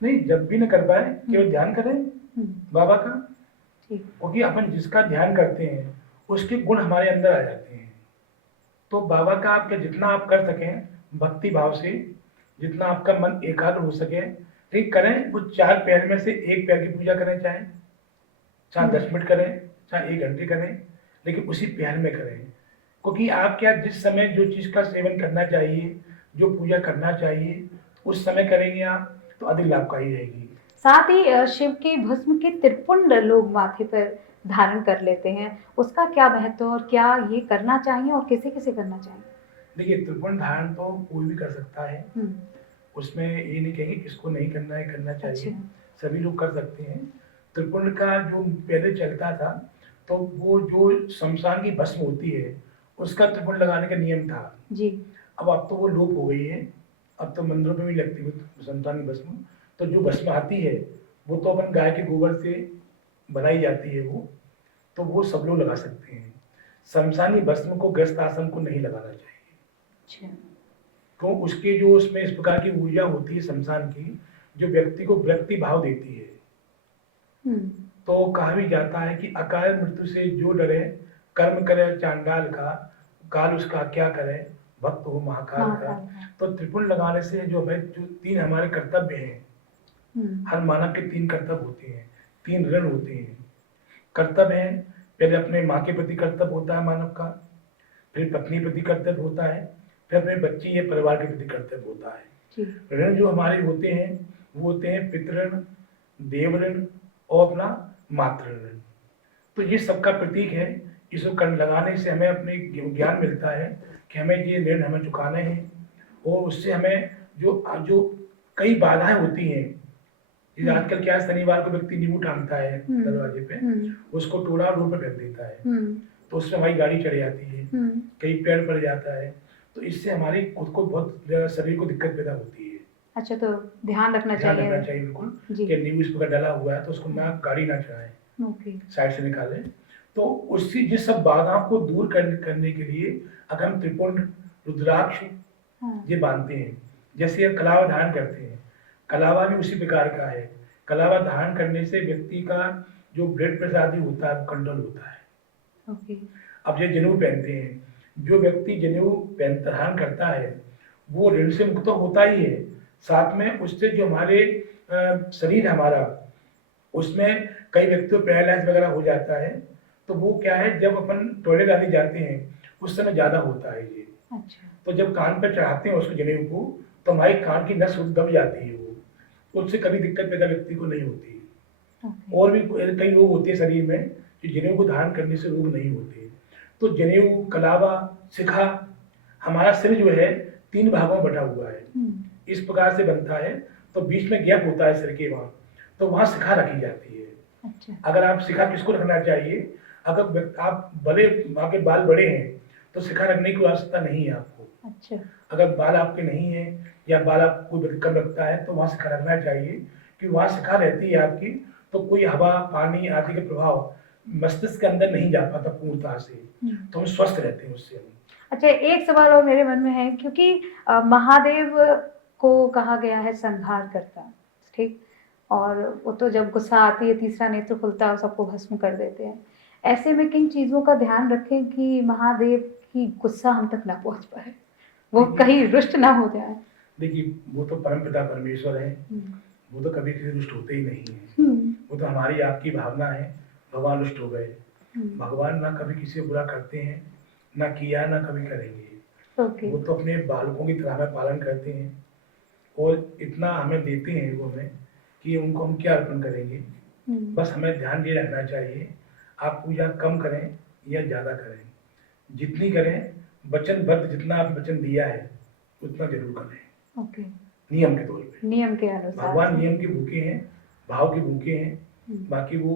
नहीं, जब भी न कर पाए केवल ध्यान करें बाबा का, ठीक। क्योंकि अपन जिसका ध्यान करते हैं उसके गुण हमारे अंदर आ जाते हैं। तो बाबा का आपके जितना आप कर सकें भक्ति भाव से, जितना आपका मन एकाग्र हो सके, ठीक करें। वो 4 पैर में से एक पैर की पूजा करें, चाहे 10 मिनट करें, चाहे 1 घंटे करें, लेकिन उसी पैर में करें। क्योंकि आप क्या, जिस समय जो चीज का सेवन करना चाहिए, जो पूजा करना चाहिए, उस समय करेंगे आप तो अधिक लाभकारी रहेगी। साथ ही शिव की भस्म के त्रिपुंड लोग माथे पर धारण कर लेते हैं, उसका क्या महत्व और क्या ये करना चाहिए और किसे किसे करना चाहिए? देखिए, त्रिपुंड धारण तो कोई भी कर सकता है, उसमें ये नहीं कहेंगे किसको नहीं करना है, करना चाहिए। अच्छा। सभी लोग कर सकते हैं। त्रिपुंड का जो पहले चलता था तो वो जो शमशान की भस्म होती है उसका त्रिपुंड लगाने का नियम था जी। अब तो वो लोप हो गई है। अब तो मंदिरों पे भी लगती है शमशान की भस्म। तो जो भस्म आती है वो तो अपन गाय के गोबर से बनाई जाती है, वो तो वो सब लोग लगा सकते हैं। शमशानी भस्म को ग्रस्त आश्रम को नहीं लगाना चाहिए। अच्छा। तो उसके जो उसमें इस प्रकार की ऊर्जा होती है शमशान की, जो व्यक्ति को विरक्ति भाव देती है। हम्म। तो कहा भी जाता है कि अकाल मृत्यु से जो डरे, कर्म करे चांडाल का, काल उसका क्या करे, भक्त हो महाकाल का। महाकाल का। तो त्रिपुण लगाने से जो हमें जो 3 हमारे कर्तव्य हैं, हर मानव के 3 कर्तव्य होते हैं, 3 ऋण होते हैं। कर्तव्य है, पहले अपने माँ के प्रति कर्तव्य होता है मानव का, फिर पत्नी प्रति कर्तव्य होता है, फिर अपने बच्ची या परिवार के प्रति कर्तव्य होता है। जी। ऋण जो हमारे होते हैं वो होते हैं पितृण, देव ऋण और अपना मातृ ऋण। तो ये सबका प्रतीक है। इसको कर लगाने से हमें अपने ज्ञान मिलता है कि हमें ये ऋण हमें चुकाने हैं, और उससे हमें जो जो कई बाधाएं होती हैं। जैसे आजकल क्या है, शनिवार को व्यक्ति नींबू टांगता है दरवाजे पे, उसको टोड़ा रोड पर फेंक देता है, तो उससे हमारी गाड़ी चढ़ जाती है, कई पेड़ पड़ जाता है। तो इससे हमारी खुद को बहुत शरीर को दिक्कत पैदा होती है। अच्छा, तो ध्यान रखना ध्यान चाहिए। रखना चाहिए बिल्कुल जी। कि नींबू इस प्रकार डला हुआ है तो उसको ना गाड़ी ना चढ़ाएं, ओके। साइड से निकालें। तो उससे जिस सब बाधाओं को दूर करने के लिए अगर हम त्रिपुंड, रुद्राक्ष हाँ। ये बांधते हैं, जैसे हम कलावा धारण करते हैं, कलावा भी उसी प्रकार का है। कलावा धारण करने से व्यक्ति का जो ब्लड प्रेशर आदि होता है वो कंट्रोल होता है। ओके। अब ये जनेऊ पहनते हैं, जो व्यक्ति जनेऊ धारण करता है वो ऋण से मुक्त तो होता ही है, साथ में उससे जो हमारे शरीर हमारा, उसमें कई व्यक्तियों पैरालाइज वगैरह हो जाता है। तो वो क्या है, जब अपन टॉयलेट आदि जाते हैं उस समय ज़्यादा होता है ये। अच्छा। तो जब कान पर चढ़ाते हैं उसको जनेऊ को, तो हमारी कान की नस दब जाती है, वो उससे कभी दिक्कत पैदा व्यक्ति को नहीं होती। ओके। और भी कई रोग होते हैं शरीर में जो जनेऊ को धारण करने से रोग नहीं होते। तो जनेऊ, कलावा, शिखा, हमारा शरीर जो है 3 भागों में बटा हुआ है, इस प्रकार से बनता है। तो बीच में गैप होता है शरीर के वहाँ, तो वहाँ शिखा रखी जाती है। अच्छा। अगर आप शिखा किसको रखना चाहिए, अगर आप बड़े, आपके बाल बड़े हैं तो शिखा रखने की आवश्यकता नहीं है आपको। अच्छा। अगर बाल आपके नहीं है या बाल आप कोई कम रखता है तो वहाँ शिखा रखना चाहिए, कि वहाँ शिखा रहती है आपकी, तो कोई हवा, पानी आदि के प्रभाव मस्तिष्क के अंदर नहीं जा पाता पूर्णतः से, तो हम स्वस्थ रहते हैं उससे। अच्छा, एक सवाल और मेरे मन में है, क्योंकि महादेव को कहा गया है संहार करता, ठीक, और वो तो जब गुस्सा आती है तीसरा नेत्र खुलता है और सबको भस्म कर देते हैं। ऐसे में किन चीज़ों का ध्यान रखें कि महादेव की गुस्सा हम तक ना पहुंच पाए, वो कहीं रुष्ट ना हो जाए? देखिए, वो तो परमपिता परमेश्वर है, वो तो कभी किसी रुष्ट होते ही नहीं है। वो तो हमारी आपकी भावना है, भगवान रुष्ट हो गए। भगवान ना कभी किसी को बुरा करते हैं, ना किया ना कभी करेंगे। वो तो अपने बालकों की तरह हमें पालन करते हैं, और इतना हमें देते हैं वो हमें कि उनको हम क्या अर्पण करेंगे। बस हमें ध्यान ये रखना चाहिए, आप पूजा कम करें या ज़्यादा करें, जितनी करें वचनबद्ध, जितना आप वचन दिया है उतना जरूर करें। ओके। नियम के तौर पे, नियम के अनुसार। भगवान नियम के भूखे हैं, भाव के भूखे हैं, बाकी वो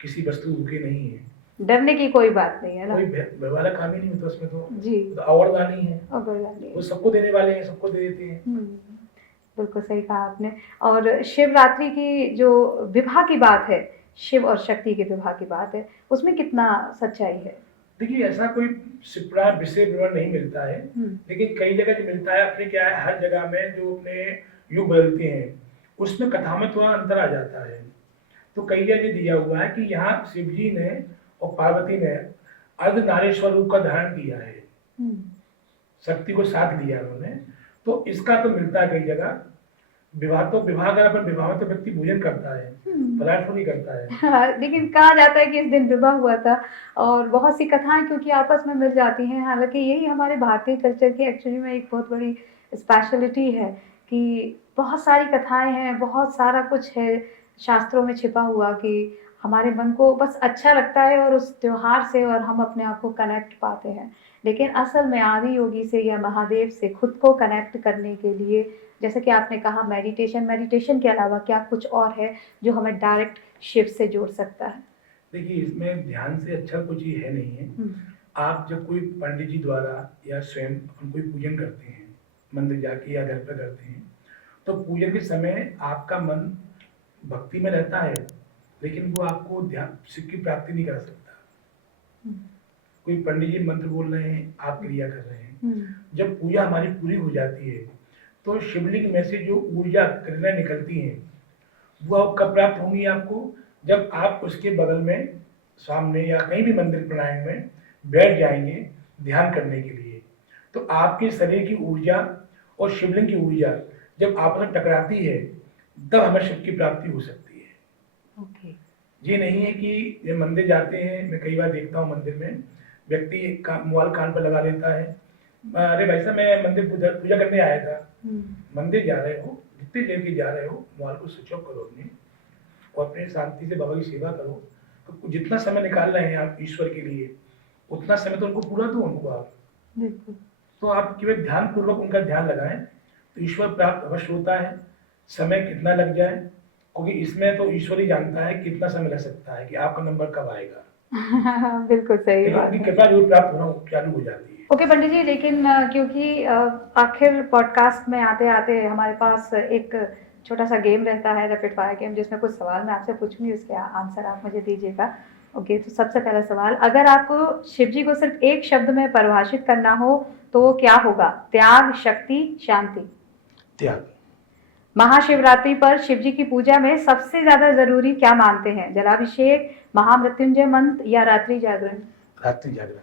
किसी वस्तु भूखे नहीं है। डरने की कोई बात नहीं है ना, कोई भय वाला काम ही नहीं होता उसमें, तो जी, तो अवरदानी है, अवरदानी है। वो सबको देने वाले हैं, सबको दे देते हैं। बिल्कुल सही कहा आपने। और शिवरात्रि की जो विवाह की बात है, शिव और शक्ति के विवाह की बात है, उसमें कितना सच्चाई है? देखिए, ऐसा कोई सिपरा विषय विवरण नहीं मिलता है, लेकिन कई जगह जो मिलता है, अपने क्या है, हर जगह में जो अपने युग बदलते हैं उसमें कथा में थोड़ा अंतर आ जाता है। तो कई जगह दिया हुआ है कि यहाँ शिव जी ने और पार्वती ने अर्धनारीश्वर रूप का धारण किया है, शक्ति को साथ दिया उन्होंने। तो इसका तो मिलता है कई जगह। विवाह अगर अपन विवाह में तो व्यक्ति भोजन करता है, पदार्थ नहीं करता है। हाँ, लेकिन कहा जाता है कि इस दिन विवाह हुआ था, और बहुत सी कथाएं क्योंकि आपस में मिल जाती हैं। हालांकि यही हमारे भारतीय कल्चर की एक्चुअली में एक बहुत बड़ी स्पेशलिटी है कि बहुत सारी कथाएं हैं, बहुत सारा कुछ है शास्त्रों में छिपा हुआ कि हमारे मन को बस अच्छा लगता है और उस त्योहार से, और हम अपने आप को कनेक्ट पाते हैं। लेकिन असल में आदि योगी से या महादेव से खुद को कनेक्ट करने के लिए, जैसे कि आपने कहा, मेडिटेशन के अलावा क्या कुछ और है जो हमें डायरेक्ट शिव से जोड़ सकता है? देखिए, इसमें ध्यान से अच्छा कुछ ही है नहीं है। आप जब कोई पंडित जी द्वारा या स्वयं अपन कोई पूजन करते हैं, मंदिर जाके या घर पर करते हैं, तो पूजन के समय आपका मन भक्ति में रहता है, लेकिन वो आपको ध्यान शिव की प्राप्ति नहीं करा सकता। कोई पंडित जी मंत्र बोल रहे हैं, आप क्रिया कर रहे हैं। हम्म, जब पूजा हमारी पूरी हो जाती है तो शिवलिंग में से जो ऊर्जा किरणें निकलती हैं वो अब कब प्राप्त होंगी आपको, जब आप उसके बगल में सामने या कहीं भी मंदिर प्राणायाम में बैठ जाएंगे ध्यान करने के लिए, तो आपके शरीर की ऊर्जा और शिवलिंग की ऊर्जा जब आपस में टकराती है तब हमें शिव की प्राप्ति हो सकती है। ओके। ये नहीं है कि जब मंदिर जाते हैं, मैं कई बार देखता हूँ मंदिर में व्यक्ति मोबाइल कान पर लगा लेता है, अरे भाई साहब मैं मंदिर पूजा करने आया था। मंदिर जा रहे हो, जितनी देर की जा रहे हो मोबाइल को स्विच ऑफ करो अपने, और अपने शांति से बाबा की सेवा करो। तो जितना समय निकाल रहे हैं आप ईश्वर के लिए उतना समय तो उनको पूरा दो उनको आप। बिल्कुल। तो आप केवल ध्यान पूर्वक उनका ध्यान लगाएं तो ईश्वर प्राप्त अवश्य होता है। समय कितना लग जाए, क्योंकि इसमें तो ईश्वर ही जानता है कितना समय लग सकता है कि आपका नंबर कब आएगा। बिल्कुल सही लेकिन बात उनकी है। कृपा जरूर प्राप्त होना चालू हो जाती है। ओके पंडित जी, लेकिन क्योंकि आखिर पॉडकास्ट में आते आते हमारे पास एक छोटा सा गेम रहता है, रैपिड फायर गेम, जिसमें कुछ सवाल मैं आपसे पूछूंगी, उसके आंसर आप मुझे दीजिएगा। ओके, तो सबसे पहला सवाल, अगर आपको शिव जी को सिर्फ एक शब्द में परिभाषित करना हो तो वो क्या होगा? त्याग, शक्ति, शांति? त्याग। महाशिवरात्रि पर शिव जी की पूजा में सबसे ज्यादा जरूरी क्या मानते हैं? जलाभिषेक, महामृत्युंजय मंत्र या रात्रि जागरण? रात्रि जागरण।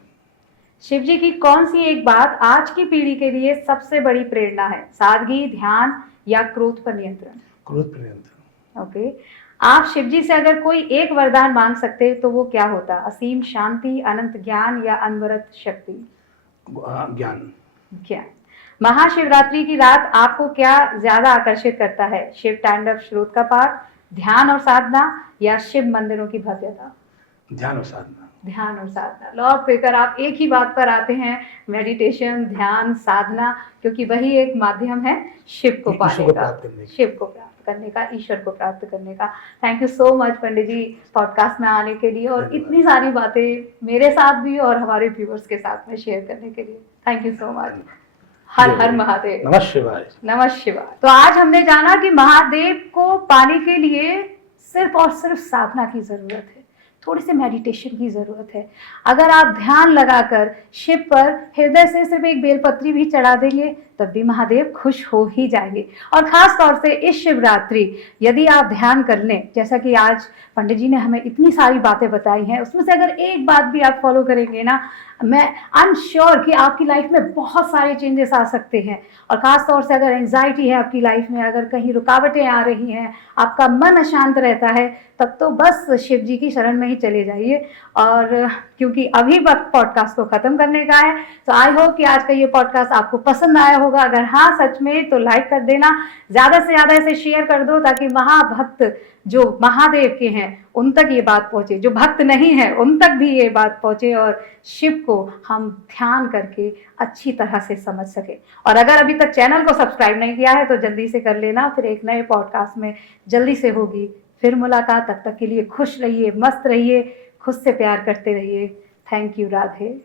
शिव जी की कौन सी एक बात आज की पीढ़ी के लिए सबसे बड़ी प्रेरणा है? सादगी, ध्यान या क्रोध पर नियंत्रण? क्रोध पर नियंत्रण। ओके। आप शिव जी से अगर कोई एक वरदान मांग सकते तो वो क्या होता? असीम शांति, अनंत ज्ञान या अनवरत शक्ति? ज्ञान। ज्ञान। महाशिवरात्रि की रात आपको क्या ज्यादा आकर्षित करता है? शिव तांडव श्रोत का पाठ, ध्यान और साधना या शिव मंदिरों की भव्यता? ध्यान और साधना। ध्यान और साधना। लॉ ऑफ पेकर, आप एक ही बात पर आते हैं, मेडिटेशन, ध्यान, साधना, क्योंकि वही एक माध्यम है शिव को पाने का, शिव को प्राप्त करने का, ईश्वर को प्राप्त करने का। Thank you so much Pandit ji podcast में आने के लिए और इतनी सारी बातें मेरे साथ भी और हमारे व्यूअर्स के साथ में शेयर करने के लिए। Thank you so much. Har Har Mahadev. नमः शिवाय। नमः शिवाय। तो आज हमने जाना कि महादेव को पाने के लिए सिर्फ और सिर्फ साधना की जरूरत है, थोड़ी सी मेडिटेशन की जरूरत है। अगर आप ध्यान लगाकर शिव पर हृदय से सिर्फ एक बेलपत्री भी चढ़ा देंगे तब भी महादेव खुश हो ही जाएंगे। और खास तौर से इस शिवरात्रि यदि आप ध्यान कर लें, जैसा कि आज पंडित जी ने हमें इतनी सारी बातें बताई हैं, उसमें से अगर एक बात भी आप फॉलो करेंगे ना, मैं आई एम श्योर कि आपकी लाइफ में बहुत सारे चेंजेस आ सकते हैं। और खास तौर से अगर एंजाइटी है आपकी लाइफ में, अगर कहीं रुकावटें आ रही हैं, आपका मन अशांत रहता है, तब तो बस शिव जी की शरण में ही चले जाइए। और क्योंकि अभी वक्त पॉडकास्ट को खत्म करने का है, तो आई होप कि आज का ये पॉडकास्ट आपको पसंद आया होगा। अगर हाँ सच में, तो लाइक कर देना, ज्यादा से ज्यादा इसे शेयर कर दो ताकि महाभक्त जो महादेव के हैं उन तक ये बात पहुंचे, जो भक्त नहीं है उन तक भी ये बात पहुंचे और शिव को हम ध्यान करके अच्छी तरह से समझ सके। और अगर अभी तक चैनल को सब्सक्राइब नहीं किया है तो जल्दी से कर लेना। फिर एक नए पॉडकास्ट में जल्दी से होगी फिर मुलाकात। तब तक के लिए खुश रहिए, मस्त रहिए, खुद से प्यार करते रहिए। Thank you. राधे।